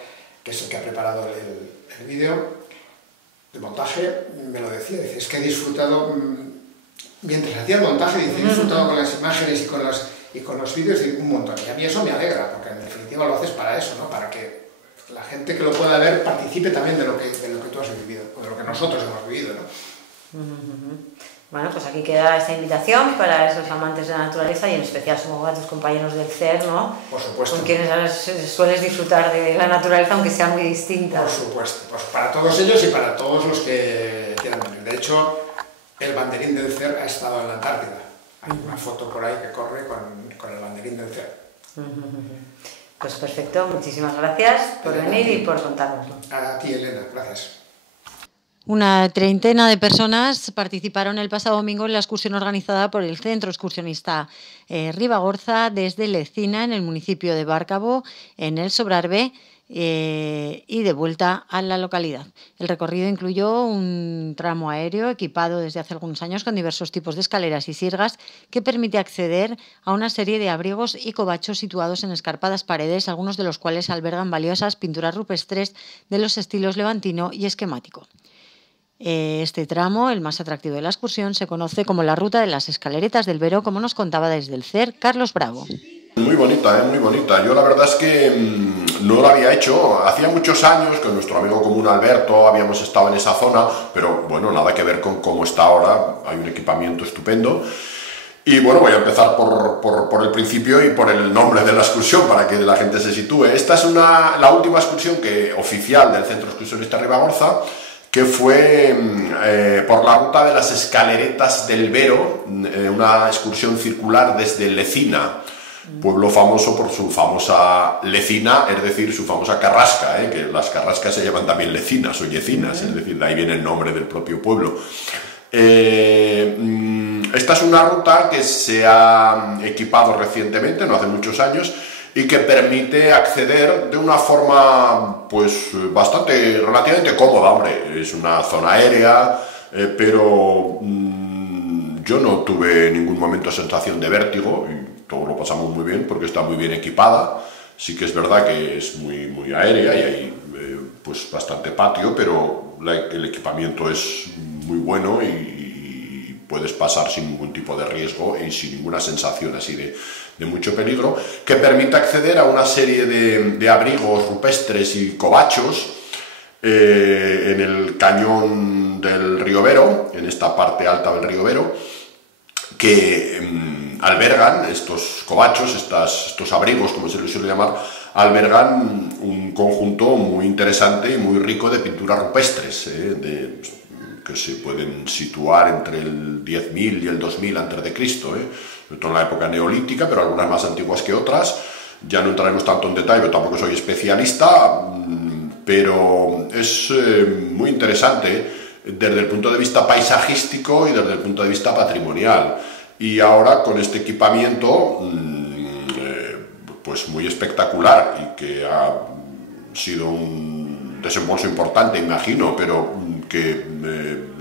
que es el que ha preparado el vídeo de montaje, me lo decía, dice, es que he disfrutado... Mientras hacía el montaje, dice, he disfrutado con las imágenes y con los vídeos un montón. Y a mí eso me alegra, porque en definitiva lo haces para eso, ¿no? Para que la gente que lo pueda ver participe también de lo que tú has vivido, o de lo que nosotros hemos vivido, ¿no? Bueno, pues aquí queda esta invitación para esos amantes de la naturaleza y en especial supongo a tus compañeros del CER, ¿no? Por supuesto. Con quienes sueles disfrutar de la naturaleza, aunque sea muy distinta. Por supuesto, pues para todos ellos y para todos los que quieran venir. De hecho, el banderín del CER ha estado en la Antártida. Hay una foto por ahí que corre con el banderín del CER. Pues perfecto, muchísimas gracias por venir y por contárnoslo. A ti, Elena, gracias. Una treintena de personas participaron el pasado domingo en la excursión organizada por el Centro Excursionista Ribagorza desde Lecina, en el municipio de Bárcabo, en el Sobrarbe, y de vuelta a la localidad. El recorrido incluyó un tramo aéreo equipado desde hace algunos años con diversos tipos de escaleras y sirgas que permite acceder a una serie de abrigos y covachos situados en escarpadas paredes, algunos de los cuales albergan valiosas pinturas rupestres de los estilos levantino y esquemático. Este tramo, el más atractivo de la excursión, se conoce como la Ruta de las Escaleretas del Vero, como nos contaba desde el CER Carlos Bravo. Muy bonita, muy bonita. Yo la verdad es que no lo había hecho. Hacía muchos años con nuestro amigo común Alberto habíamos estado en esa zona, pero bueno, nada que ver con cómo está ahora. Hay un equipamiento estupendo. Y bueno, voy a empezar por el principio y por el nombre de la excursión para que la gente se sitúe. Esta es la última excursión oficial del Centro Excursionista Ribagorza, que fue por la ruta de las Escaleretas del Vero, una excursión circular desde Lecina, pueblo famoso por su famosa lecina, es decir, su famosa carrasca, que las carrascas se llaman también lecinas o yecinas, es decir, de ahí viene el nombre del propio pueblo. Esta es una ruta que se ha equipado recientemente, no hace muchos años, y que permite acceder de una forma pues relativamente cómoda, hombre. Es una zona aérea, pero yo no tuve en ningún momento sensación de vértigo, y todo lo pasamos muy bien porque está muy bien equipada. Sí que es verdad que es muy aérea y hay pues bastante patio, pero el equipamiento es muy bueno y puedes pasar sin ningún tipo de riesgo y sin ninguna sensación así de mucho peligro, que permite acceder a una serie de abrigos rupestres y covachos en el cañón del río Vero, en esta parte alta del río Vero, que albergan estos covachos, estos abrigos, como se les suele llamar, albergan un conjunto muy interesante y muy rico de pinturas rupestres, que se pueden situar entre el 10.000 y el 2000 a.C., sobre todo en la época neolítica, pero algunas más antiguas que otras. Ya no entraremos tanto en detalle, yo tampoco soy especialista, pero es muy interesante desde el punto de vista paisajístico y desde el punto de vista patrimonial. Y ahora con este equipamiento pues muy espectacular y que ha sido un desembolso importante, imagino, pero que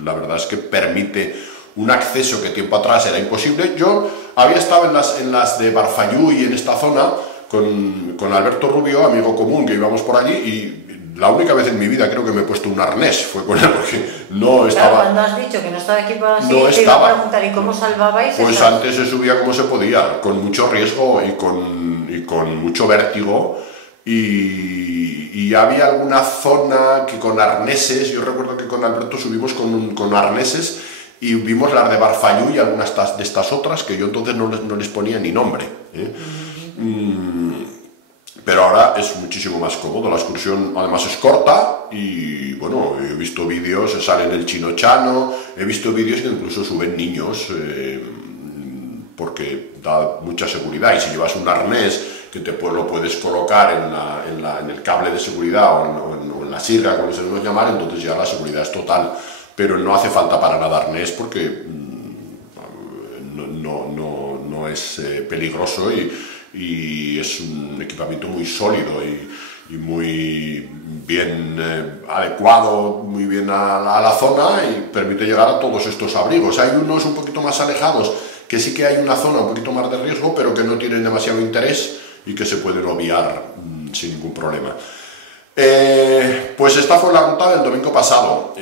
la verdad es que permite un acceso que tiempo atrás era imposible. Yo había estado en las de Barfallú y en esta zona con Alberto Rubio, amigo común, que íbamos por allí, y la única vez en mi vida creo que me he puesto un arnés fue con él, porque no estaba... Claro, cuando has dicho que no estaba equipado así, no te estaba. iba a preguntar, ¿y cómo salvabais? Pues antes se subía como se podía, con mucho riesgo y con mucho vértigo, y había alguna zona que con arneses, yo recuerdo que con Alberto subimos con arneses y vimos las de Barfallú y algunas de estas otras que yo entonces no les ponía ni nombre, pero ahora es muchísimo más cómodo. La excursión además es corta y bueno, he visto vídeos, se sale en el Chinochano, he visto vídeos que incluso suben niños, porque da mucha seguridad, y si llevas un arnés que lo puedes colocar en el cable de seguridad o en la sirga, como se debe llamar, entonces ya la seguridad es total, pero no hace falta para nada arnés porque no es peligroso y es un equipamiento muy sólido y muy bien adecuado, muy bien a la zona, y permite llegar a todos estos abrigos. Hay unos un poquito más alejados que sí que hay una zona un poquito más de riesgo, pero que no tienen demasiado interés y que se pueden obviar sin ningún problema. Pues esta fue la ruta del domingo pasado,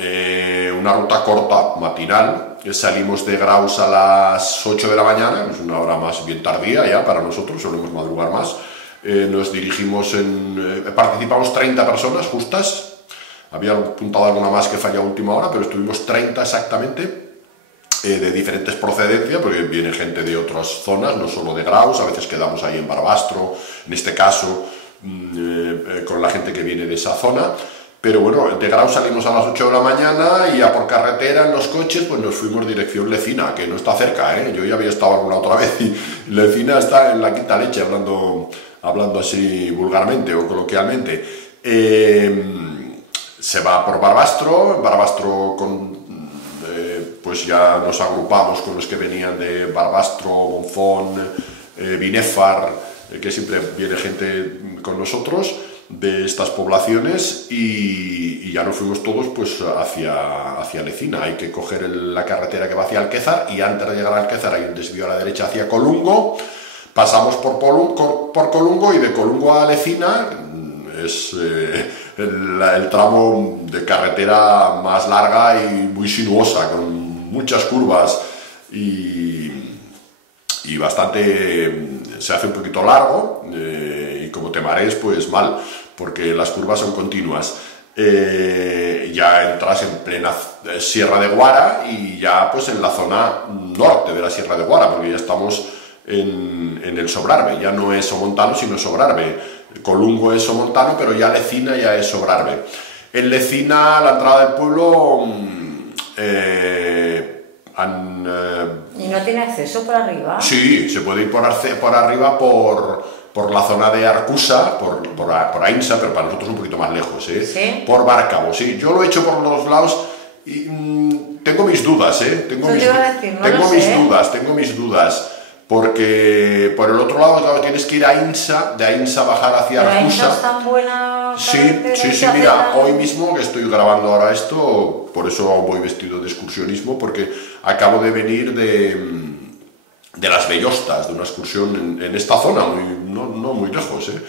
una ruta corta, matinal. Salimos de Graus a las 8 de la mañana, es una hora más bien tardía ya para nosotros, solemos madrugar más. Nos dirigimos participamos 30 personas justas, había apuntado alguna más que falla a última hora, pero estuvimos 30 exactamente, de diferentes procedencias, porque viene gente de otras zonas, no solo de Graus, a veces quedamos ahí en Barbastro, en este caso con la gente que viene de esa zona. Pero bueno, de Graus salimos a las 8 de la mañana y ya por carretera en los coches pues nos fuimos dirección Lecina, que no está cerca, yo ya había estado alguna otra vez, y Lecina está en la quinta leche, hablando así vulgarmente o coloquialmente. Se va por Barbastro, pues ya nos agrupamos con los que venían de Barbastro, Monfón, Binefar, que siempre viene gente con nosotros de estas poblaciones, y ya nos fuimos todos pues hacia Lecina. Hay que coger la carretera que va hacia Alquézar, y antes de llegar a Alquézar hay un desvío a la derecha hacia Colungo. Pasamos por Colungo, y de Colungo a Lecina es el tramo de carretera más larga y muy sinuosa, con muchas curvas y bastante, se hace un poquito largo y como te marees pues mal, porque las curvas son continuas. Ya entras en plena Sierra de Guara y ya pues en la zona norte de la Sierra de Guara, porque ya estamos en el Sobrarbe, ya no es Somontano sino Sobrarbe. Colungo es Somontano, pero ya Lecina ya es Sobrarbe. En Lecina, la entrada del pueblo ¿Y no tiene acceso por arriba? Sí, se puede ir por arriba por la zona de Arcusa, por Ainsa, pero para nosotros un poquito más lejos, ¿eh? ¿Sí? Por Bárcabo, sí. Yo lo he hecho por los lados y tengo mis dudas, ¿eh? Tengo mis dudas, porque por el otro lado, claro, tienes que ir a Ainsa, de Ainsa bajar hacia Arcusa. ¿Ainsa es tan buena? Sí, mira, hoy mismo que estoy grabando ahora esto, por eso voy vestido de excursionismo, porque acabo de venir de Las Bellostas, de una excursión en esta zona, no muy lejos, ¿eh?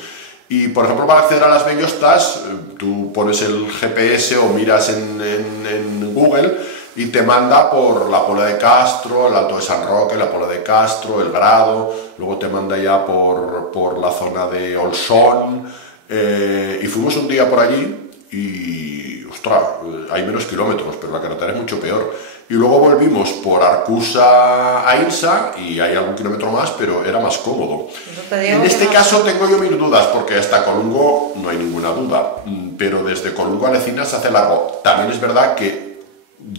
Y por ejemplo, para acceder a Las Bellostas, tú pones el GPS o miras en Google y te manda por la Pola de Castro, el Alto de San Roque, la Pola de Castro, el Grado, luego te manda ya por la zona de Olsón, y fuimos un día por allí y, ostras, hay menos kilómetros, pero la carretera es mucho peor. Y luego volvimos por Arcusa a Ainsa y hay algún kilómetro más, pero era más cómodo. En este caso tengo yo mis dudas, porque hasta Colungo no hay ninguna duda, pero desde Colungo a Lecina se hace largo. También es verdad que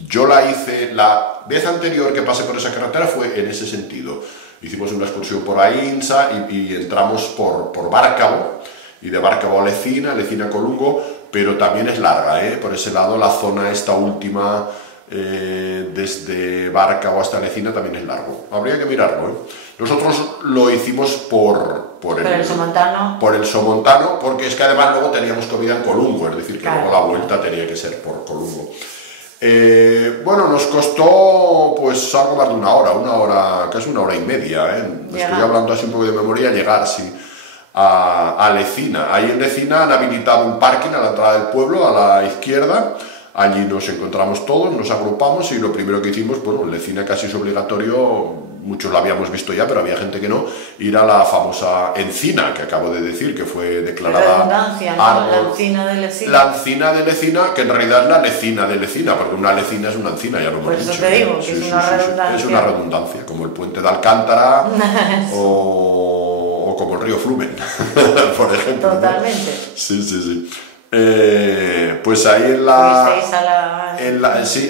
yo la hice, la vez anterior que pasé por esa carretera fue en ese sentido. Hicimos una excursión por Ainsa y entramos por Bárcabo, y de Bárcabo a Lecina, Lecina a Colungo, pero también es larga, ¿eh? Por ese lado la zona esta última, desde Bárcabo hasta Lecina, también es largo. Habría que mirarlo, ¿eh? Nosotros lo hicimos por el Somontano, porque es que además luego teníamos comida en Colungo, es decir, que luego la vuelta tenía que ser por Colungo. Bueno, nos costó pues algo más de una hora, casi una hora y media, ¿eh? Estoy hablando así un poco de memoria, llegar, sí, a Lecina. Ahí en Lecina han habilitado un parking a la entrada del pueblo, a la izquierda. Allí nos encontramos todos, nos agrupamos y lo primero que hicimos, bueno, en Lecina casi es obligatorio, muchos lo habíamos visto ya, pero había gente que no, ir a la famosa encina, que acabo de decir, que fue declarada redundancia, ¿no? La encina de Lecina. La encina de Lecina, que en realidad es la lecina de Lecina, porque una lecina es una encina, ya lo hemos dicho. Por eso te digo, que es una redundancia. Es una redundancia, como el puente de Alcántara o como el río Flumen, por ejemplo. Totalmente. ¿No? Sí. Pues ahí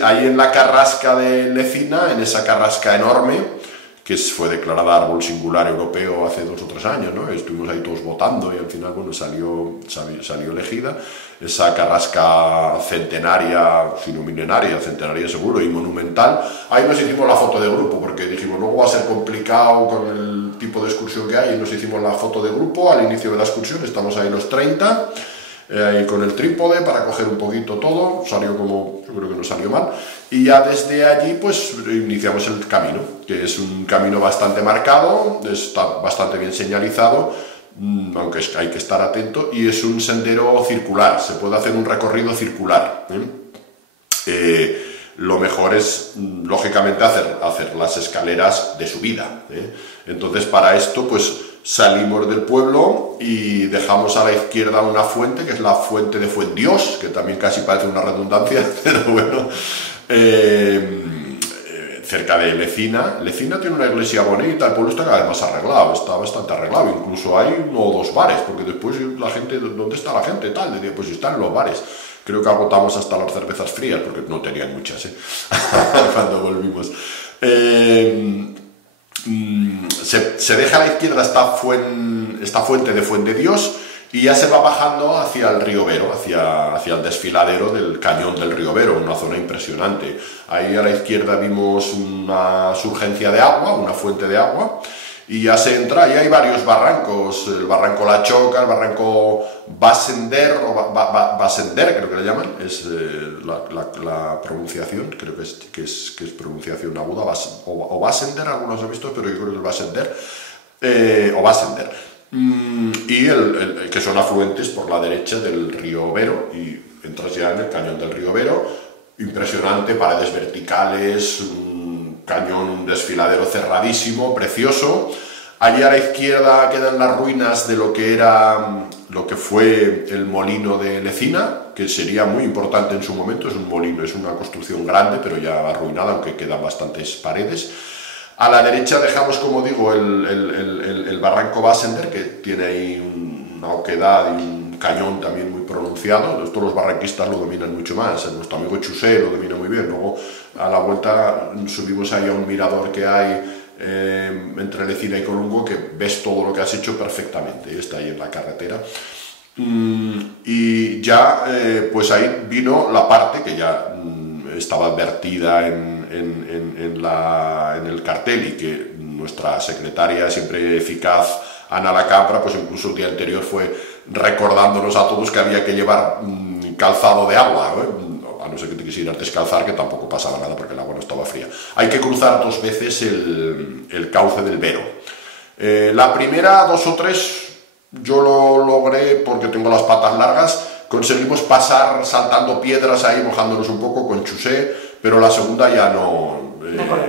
ahí en la carrasca de Lecina, en esa carrasca enorme, que fue declarada árbol singular europeo hace 2 o 3 años, ¿no? Estuvimos ahí todos votando y al final, bueno, salió elegida esa carrasca centenaria, si no milenaria, centenaria seguro, y monumental. Ahí nos hicimos la foto de grupo, porque dijimos, luego va a ser complicado con el tipo de excursión que hay, y nos hicimos la foto de grupo al inicio de la excursión. Estamos ahí los 30, ahí con el trípode para coger un poquito todo. Salió como, yo creo que no salió mal, y ya desde allí pues iniciamos el camino, que es un camino bastante marcado, está bastante bien señalizado, aunque hay que estar atento, y es un sendero circular, se puede hacer un recorrido circular, ¿eh? Lo mejor es, lógicamente, hacer las escaleras de subida, ¿eh? Entonces, para esto, pues salimos del pueblo y dejamos a la izquierda una fuente, que es la fuente de Fuendios, que también casi parece una redundancia, pero bueno, cerca de Lecina. Lecina tiene una iglesia bonita, el pueblo está cada vez más arreglado, está bastante arreglado, incluso hay 1 o 2 bares, porque después la gente, ¿dónde está la gente? Tal, pues están en los bares. Creo que agotamos hasta las cervezas frías, porque no tenían muchas, cuando volvimos. Se deja a la izquierda esta fuente de Fuendedios y ya se va bajando hacia el río Vero, hacia el desfiladero del cañón del río Vero, una zona impresionante. Ahí a la izquierda vimos una surgencia de agua, una fuente de agua, y ya se entra, y hay varios barrancos, el barranco La Choca, el barranco Basender, o Basender creo que le llaman, es la pronunciación, creo que es pronunciación aguda, o Basender, algunos he visto, pero yo creo que es Basender, o Basender. y que son afluentes por la derecha del río Vero, y entras ya en el cañón del río Vero, impresionante, paredes verticales, un cañón, un desfiladero cerradísimo, precioso. Allí a la izquierda quedan las ruinas de lo que fue el molino de Lecina, que sería muy importante en su momento. Es un molino, es una construcción grande, pero ya arruinada, aunque quedan bastantes paredes. A la derecha dejamos, como digo, el barranco Bassender, que tiene ahí una oquedad y un cañón también muy pronunciado. Esto los barranquistas lo dominan mucho más, nuestro amigo Chusé lo domina muy bien. Luego a la vuelta subimos ahí a un mirador que hay entre Lecina y Colungo, que ves todo lo que has hecho perfectamente, está ahí en la carretera. Y ya pues ahí vino la parte que ya estaba advertida en el cartel, y que nuestra secretaria siempre eficaz, Ana Lacambra, pues incluso el día anterior fue recordándonos a todos que había que llevar calzado de agua, a no ser que te quisieras descalzar, que tampoco pasaba nada porque el agua no estaba fría. Hay que cruzar 2 veces el cauce del Vero. La primera 2 o 3 yo lo logré porque tengo las patas largas, conseguimos pasar saltando piedras ahí, mojándonos un poco con Chusé, pero la segunda ya no.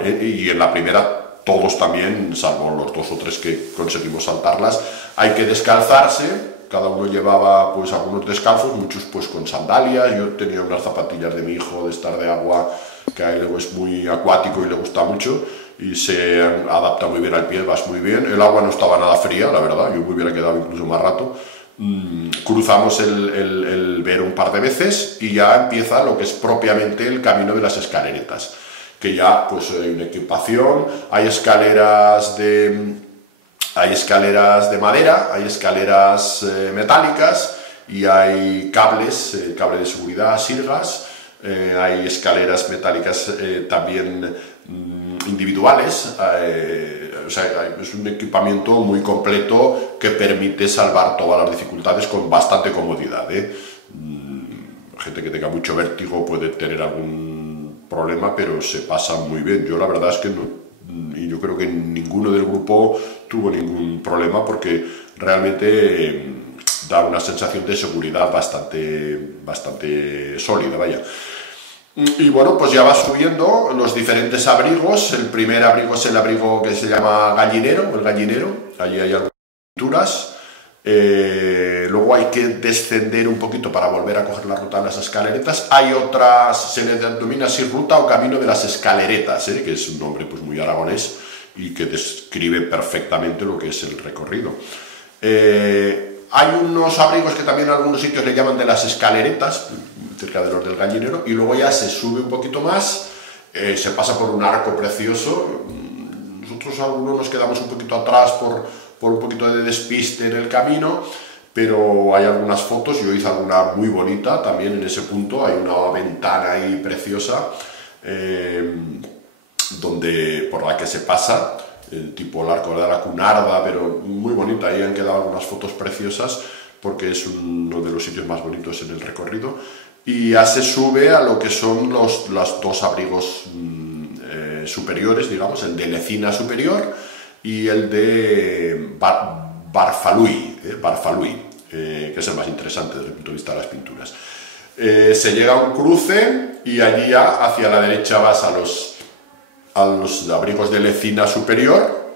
Y en la primera todos también, salvo los 2 o 3 que conseguimos saltarlas, hay que descalzarse. Cada uno llevaba pues algunos descalzos, muchos pues con sandalias. Yo tenía unas zapatillas de mi hijo de estar de agua, que a él es muy acuático y le gusta mucho, y se adapta muy bien al pie, vas muy bien. El agua no estaba nada fría, la verdad, yo me hubiera quedado incluso más rato. Cruzamos el Vero un par de veces y ya empieza lo que es propiamente el camino de las escaleretas, que ya pues hay una equipación, hay escaleras de madera, hay escaleras metálicas, y hay cables, cable de seguridad, sirgas, hay escaleras metálicas también individuales. O sea, es un equipamiento muy completo que permite salvar todas las dificultades con bastante comodidad. Gente que tenga mucho vértigo puede tener algún problema, pero se pasa muy bien. Yo la verdad es que no, y yo creo que ninguno del grupo tuvo ningún problema, porque realmente da una sensación de seguridad bastante sólida, vaya. Y bueno, pues ya va subiendo los diferentes abrigos. El primer abrigo es el abrigo que se llama Gallinero, el Gallinero. Allí hay algunas pinturas. Luego hay que descender un poquito para volver a coger la ruta de las escaleretas. Hay otras, se le denomina así ruta o camino de las escaleretas, que es un nombre pues muy aragonés y que describe perfectamente lo que es el recorrido. Hay unos abrigos que también en algunos sitios le llaman de las escaleretas, cerca de los del Gallinero, y luego ya se sube un poquito más, se pasa por un arco precioso. Nosotros algunos nos quedamos un poquito atrás por un poquito de despiste en el camino, pero hay algunas fotos. Yo hice alguna muy bonita también en ese punto. Hay una ventana ahí preciosa por la que se pasa, tipo el arco de la Cunarda, pero muy bonita. Ahí han quedado algunas fotos preciosas porque es uno de los sitios más bonitos en el recorrido. Y ya se sube a lo que son los 2 abrigos superiores, digamos, el de Lecina superior y el de Barfalui, que es el más interesante desde el punto de vista de las pinturas. Se llega a un cruce y allí ya hacia la derecha vas a los abrigos de Lecina superior.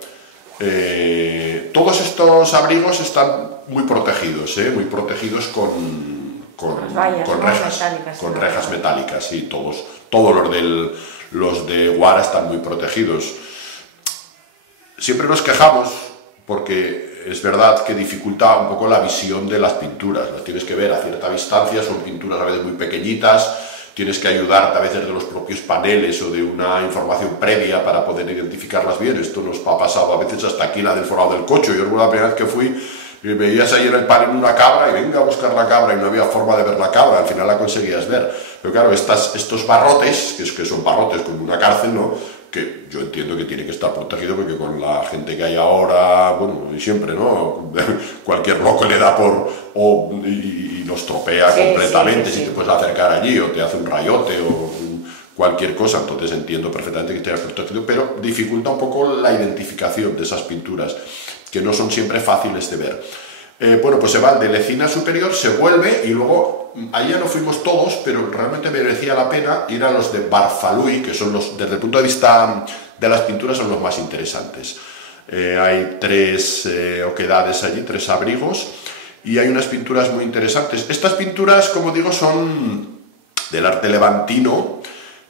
Todos estos abrigos están muy protegidos con rejas metálicas, sí, todos los de Guara están muy protegidos. Siempre nos quejamos porque es verdad que dificulta un poco la visión de las pinturas, las tienes que ver a cierta distancia, son pinturas a veces muy pequeñitas, tienes que ayudarte a veces de los propios paneles o de una información previa para poder identificarlas bien. Esto nos ha pasado a veces hasta aquí la del Forado del Cocho. Yo recuerdo la primera vez que fui, y veías ahí en el panel una cabra y venga a buscar la cabra, y no había forma de ver la cabra, al final la conseguías ver. Pero claro, estos barrotes, que son barrotes como una cárcel, ¿no?, que yo entiendo que tiene que estar protegido, porque con la gente que hay ahora, bueno, y siempre, ¿no?, cualquier loco le da y nos tropea completamente, si te puedes acercar allí, o te hace un rayote, o cualquier cosa. Entonces entiendo perfectamente que esté protegido, pero dificulta un poco la identificación de esas pinturas. que no son siempre fáciles de ver. Bueno, pues se va al de Lecina Superior, se vuelve y luego, ahí ya no fuimos todos, pero realmente merecía la pena ir a los de Barfalui, que son los, desde el punto de vista de las pinturas, son los más interesantes. Hay 3 oquedades allí, 3 abrigos, y hay unas pinturas muy interesantes. Estas pinturas, como digo, son del arte levantino,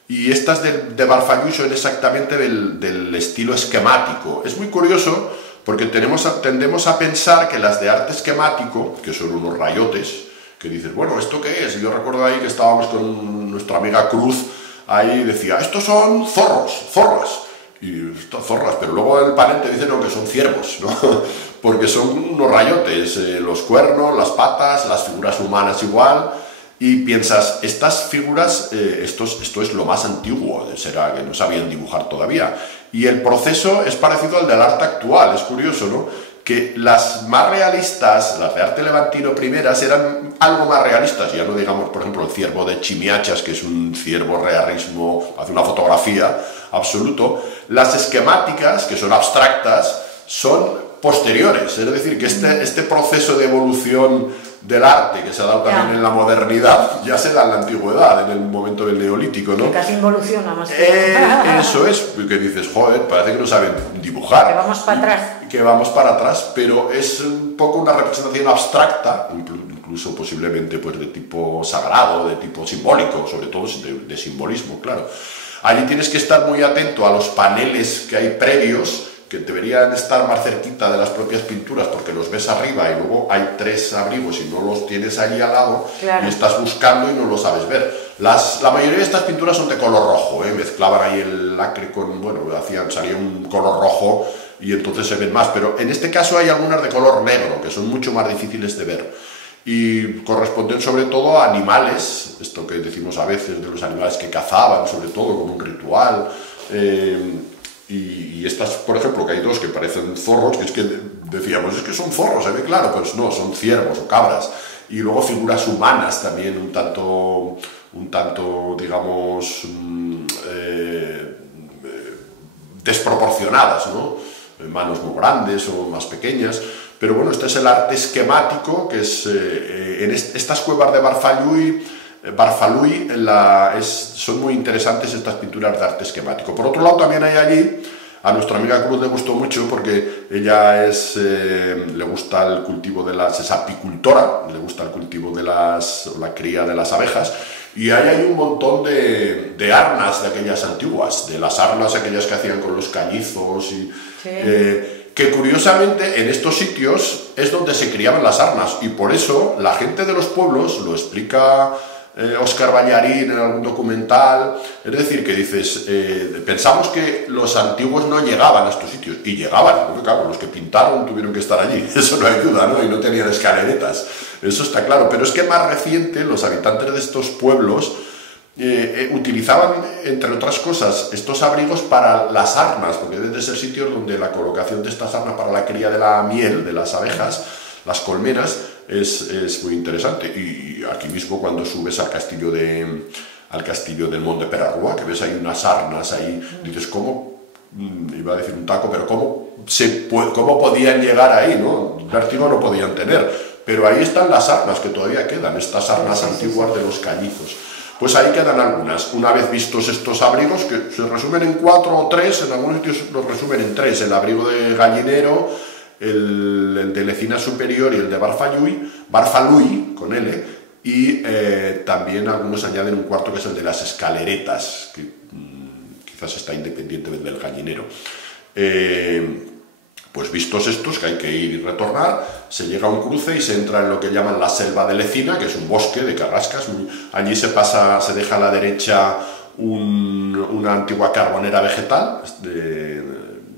y estas de Barfalui son exactamente del estilo esquemático. Es muy curioso, porque tendemos a pensar que las de arte esquemático, que son unos rayotes, que dices, bueno, ¿esto qué es? Y yo recuerdo ahí que estábamos con nuestra amiga Cruz, ahí decía, estos son zorras, y estas zorras, pero luego el panel te dice no, que son ciervos, ¿no? Porque son unos rayotes, los cuernos, las patas, las figuras humanas igual, y piensas, estas figuras, esto es lo más antiguo, será que no sabían dibujar todavía. Y el proceso es parecido al del arte actual, es curioso, ¿no? Que las más realistas, las de arte levantino primeras, eran algo más realistas, ya no digamos, por ejemplo, el ciervo de Chimiachas, que es un ciervo realismo, hace una fotografía absoluto. Las esquemáticas, que son abstractas, son posteriores, es decir, que este proceso de evolución del arte, que se ha dado también en la modernidad, ya se da en la antigüedad, en el momento del neolítico, ¿no? Que casi involuciona más que... Eso es, que dices, joder, parece que no saben dibujar. Que vamos para atrás. Que vamos para atrás, pero es un poco una representación abstracta, incluso posiblemente pues, de tipo sagrado, de tipo simbólico, sobre todo de simbolismo, claro. Allí tienes que estar muy atento a los paneles que hay previos, que deberían estar más cerquita de las propias pinturas porque los ves arriba y luego hay 3 abrigos y no los tienes allí al lado, claro. Y estás buscando y no lo sabes ver. La mayoría de estas pinturas son de color rojo, mezclaban ahí el lacre con, bueno, salía un color rojo y entonces se ven más, pero en este caso hay algunas de color negro que son mucho más difíciles de ver y corresponden sobre todo a animales, esto que decimos a veces de los animales que cazaban, sobre todo como un ritual. Y estas, por ejemplo, que hay 2 que parecen zorros, que es que decíamos, es que son zorros, se ve claro, pues no, son ciervos o cabras. Y luego figuras humanas también, un tanto digamos, desproporcionadas, ¿no? Manos muy grandes o más pequeñas. Pero bueno, este es el arte esquemático, que es en estas cuevas de Barfalui, son muy interesantes estas pinturas de arte esquemático. Por otro lado, también hay allí, a nuestra amiga Cruz le gustó mucho porque ella le gusta el cultivo es apicultora, le gusta el cultivo la cría de las abejas, y hay un montón de arnas de aquellas antiguas, de las arnas aquellas que hacían con los cañizos, y, sí. Que curiosamente en estos sitios es donde se criaban las arnas, y por eso la gente de los pueblos, lo explica Óscar Ballarín en algún documental, es decir, que dices, pensamos que los antiguos no llegaban a estos sitios, y llegaban, porque claro, los que pintaron tuvieron que estar allí, eso no ayuda, ¿no? Y no tenían escaleretas, eso está claro, pero es que más reciente los habitantes de estos pueblos utilizaban, entre otras cosas, estos abrigos para las arnas, porque deben de ser sitios donde la colocación de estas arnas para la cría de la miel, de las abejas, las colmenas, es muy interesante. Y aquí mismo cuando subes al castillo del Monte Perarrúa, que ves ahí unas arnas ahí, dices, ¿cómo? Iba a decir un taco, pero ¿cómo podían llegar ahí, no? Vértigo no podían tener, pero ahí están las arnas que todavía quedan, estas arnas antiguas de los cañizos. Pues ahí quedan algunas. Una vez vistos estos abrigos, que se resumen en 4 o 3, en algunos sitios los resumen en 3, el abrigo de Gallinero, el de Lecina Superior y el de Barfalui, con L, y también algunos añaden un 4 que es el de las escaleretas, que quizás está independiente del Gallinero. Pues vistos estos, que hay que ir y retornar, se llega a un cruce y se entra en lo que llaman la selva de Lecina, que es un bosque de carrascas. Allí se deja a la derecha una antigua carbonera vegetal.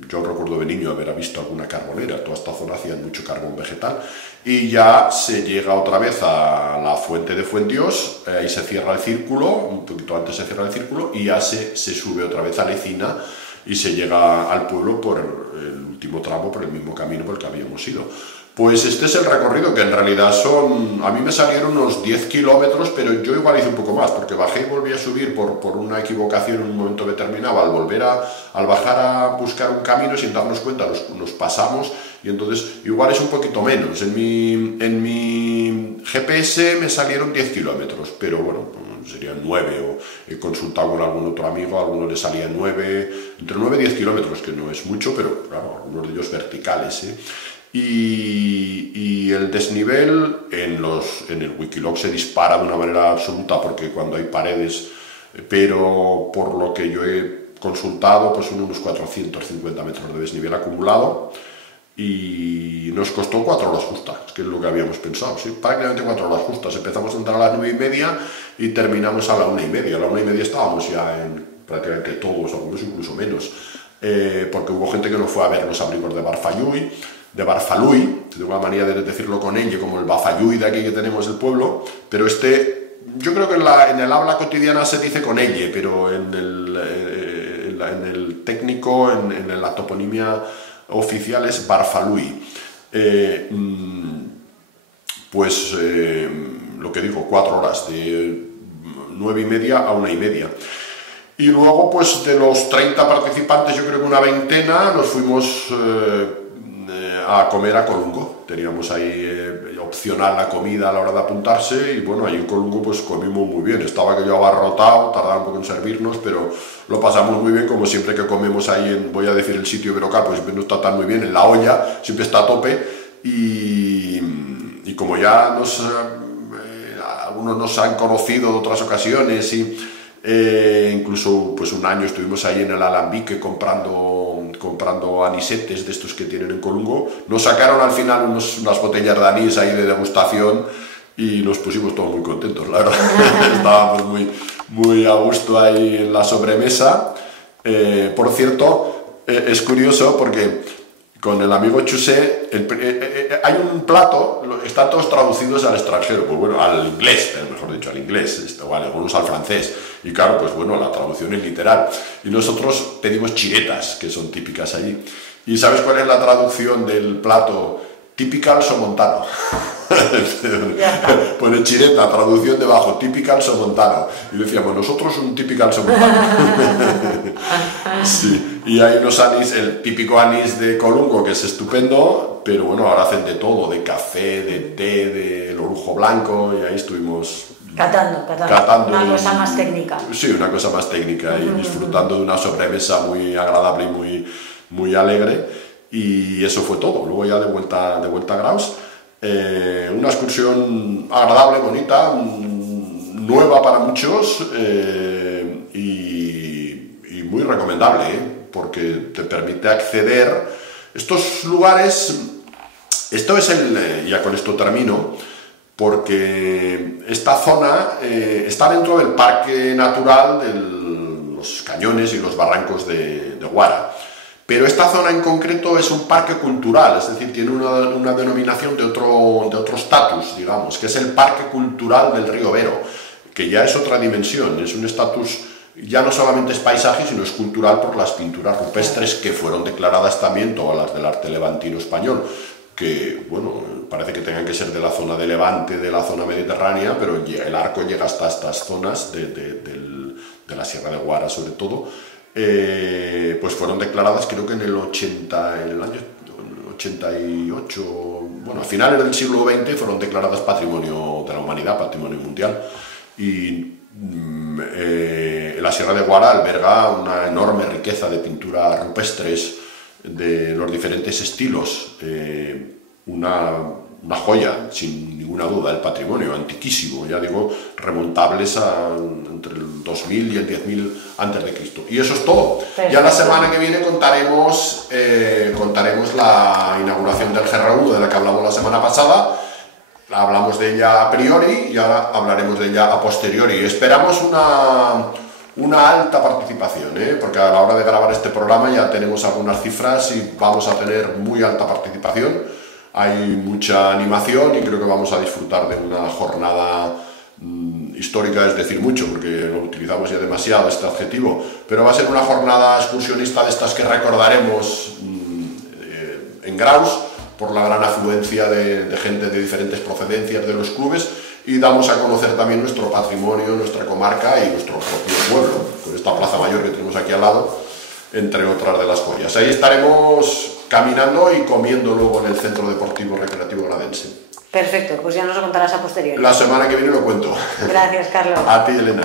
Yo recuerdo de niño haber visto alguna carbonera, toda esta zona hacía mucho carbón vegetal. Y ya se llega otra vez a la fuente de Fuendios, ahí se cierra el círculo, un poquito antes se cierra el círculo, y ya se sube otra vez a Lecina y se llega al pueblo por el último tramo, por el mismo camino por el que habíamos ido. Pues este es el recorrido, que en realidad a mí me salieron unos 10 kilómetros, pero yo igual hice un poco más, porque bajé y volví a subir por una equivocación en un momento determinado. Al bajar a buscar un camino, sin darnos cuenta, nos pasamos y entonces igual es un poquito menos. En mi GPS me salieron 10 kilómetros, pero bueno, serían 9, o he consultado con algún otro amigo, a alguno le salía 9, entre 9 y 10 kilómetros, que no es mucho, pero claro, algunos de ellos verticales, ¿eh? Y el desnivel en el Wikiloc se dispara de una manera absoluta, porque cuando hay paredes, pero por lo que yo he consultado, pues son unos 450 metros de desnivel acumulado, y nos costó 4 horas justas, que es lo que habíamos pensado, ¿sí? Prácticamente 4 horas justas. Empezamos a entrar a las 9:30 y terminamos a la 1:30. A la 1:30 estábamos ya en prácticamente todos, algunos incluso menos, porque hubo gente que no fue a ver los abrigos de Barfalluy, tengo la manía de decirlo con ella, como el Bafalluy de aquí que tenemos el pueblo, pero yo creo que en el habla cotidiana se dice con ella, pero en el técnico, en la toponimia oficial es Barfalluy. Lo que digo, 4 horas, de 9:30 a 1:30. Y luego, pues de los 30 participantes, yo creo que una veintena, nos fuimos a comer a Colungo. Teníamos ahí opcional la comida a la hora de apuntarse, y bueno, ahí en Colungo pues comimos muy bien. Estaba aquello abarrotado, tardaba un poco en servirnos, pero lo pasamos muy bien, como siempre que comemos ahí voy a decir el sitio Iberocar, pues siempre nos tratan muy bien, en La Olla siempre está a tope, y como ya algunos nos han conocido de otras ocasiones, y incluso pues un año estuvimos ahí en el Alambique comprando anisetes de estos que tienen en Colungo. Nos sacaron al final unas botellas de anís ahí de degustación y nos pusimos todos muy contentos, la verdad. Estábamos muy a gusto ahí en la sobremesa. Por cierto, es curioso porque con el amigo Chusé hay un plato, están todos traducidos al extranjero, pues bueno, al inglés, mejor dicho, al inglés, o algunos al francés, y claro, pues bueno, la traducción es literal, y nosotros pedimos chiretas, que son típicas allí. ¿Y sabes cuál es la traducción del plato? Typical somontano. Pone chireta, traducción debajo, typical somontano. Y decíamos, nosotros un typical somontano. Sí. Y hay unos anís, el típico anís de Colungo, que es estupendo, pero bueno, ahora hacen de todo, de café, de té, de orujo blanco, y ahí estuvimos catando. Una cosa más técnica. Sí, una cosa más técnica, y disfrutando de una sobremesa muy agradable y muy alegre. Y eso fue todo. Luego ya de vuelta a Graus, una excursión agradable, bonita, nueva para muchos, y muy recomendable, porque te permite acceder a estos lugares. Esto es ya con esto termino, porque esta zona está dentro del Parque Natural de los Cañones y los Barrancos de Guara. Pero esta zona en concreto es un parque cultural, es decir, tiene una denominación de otro estatus, digamos, que es el Parque Cultural del Río Vero, que ya es otra dimensión, es un estatus, ya no solamente es paisaje, sino es cultural por las pinturas rupestres que fueron declaradas también, todas las del arte levantino español, que, bueno, parece que tengan que ser de la zona de Levante, de la zona mediterránea, pero el arco llega hasta estas zonas de la Sierra de Guara, sobre todo. Pues fueron declaradas, creo que en el año 88, bueno, a finales del siglo XX fueron declaradas Patrimonio de la Humanidad, Patrimonio Mundial, y la Sierra de Guara alberga una enorme riqueza de pinturas rupestres de los diferentes estilos, una joya, sin ninguna duda, el patrimonio antiquísimo, ya digo, remontables entre el 2000 y el 10.000 a.C. Y eso es todo. Perfecto. Ya la semana que viene contaremos la inauguración del GR1, de la que hablamos la semana pasada. Hablamos de ella a priori y ahora hablaremos de ella a posteriori. Esperamos una alta participación, porque a la hora de grabar este programa ya tenemos algunas cifras y vamos a tener muy alta participación. Hay mucha animación y creo que vamos a disfrutar de una jornada histórica, es decir, mucho, porque lo utilizamos ya demasiado este adjetivo, pero va a ser una jornada excursionista de estas que recordaremos en Graus por la gran afluencia de gente de diferentes procedencias de los clubes, y damos a conocer también nuestro patrimonio, nuestra comarca y nuestro propio pueblo, con esta plaza mayor que tenemos aquí al lado. entre otras de las joyas. Ahí estaremos caminando y comiendo luego en el Centro Deportivo Recreativo Gradense. Perfecto, pues ya nos lo contarás a posteriori. La semana que viene lo cuento. Gracias, Carlos. A ti, Elena.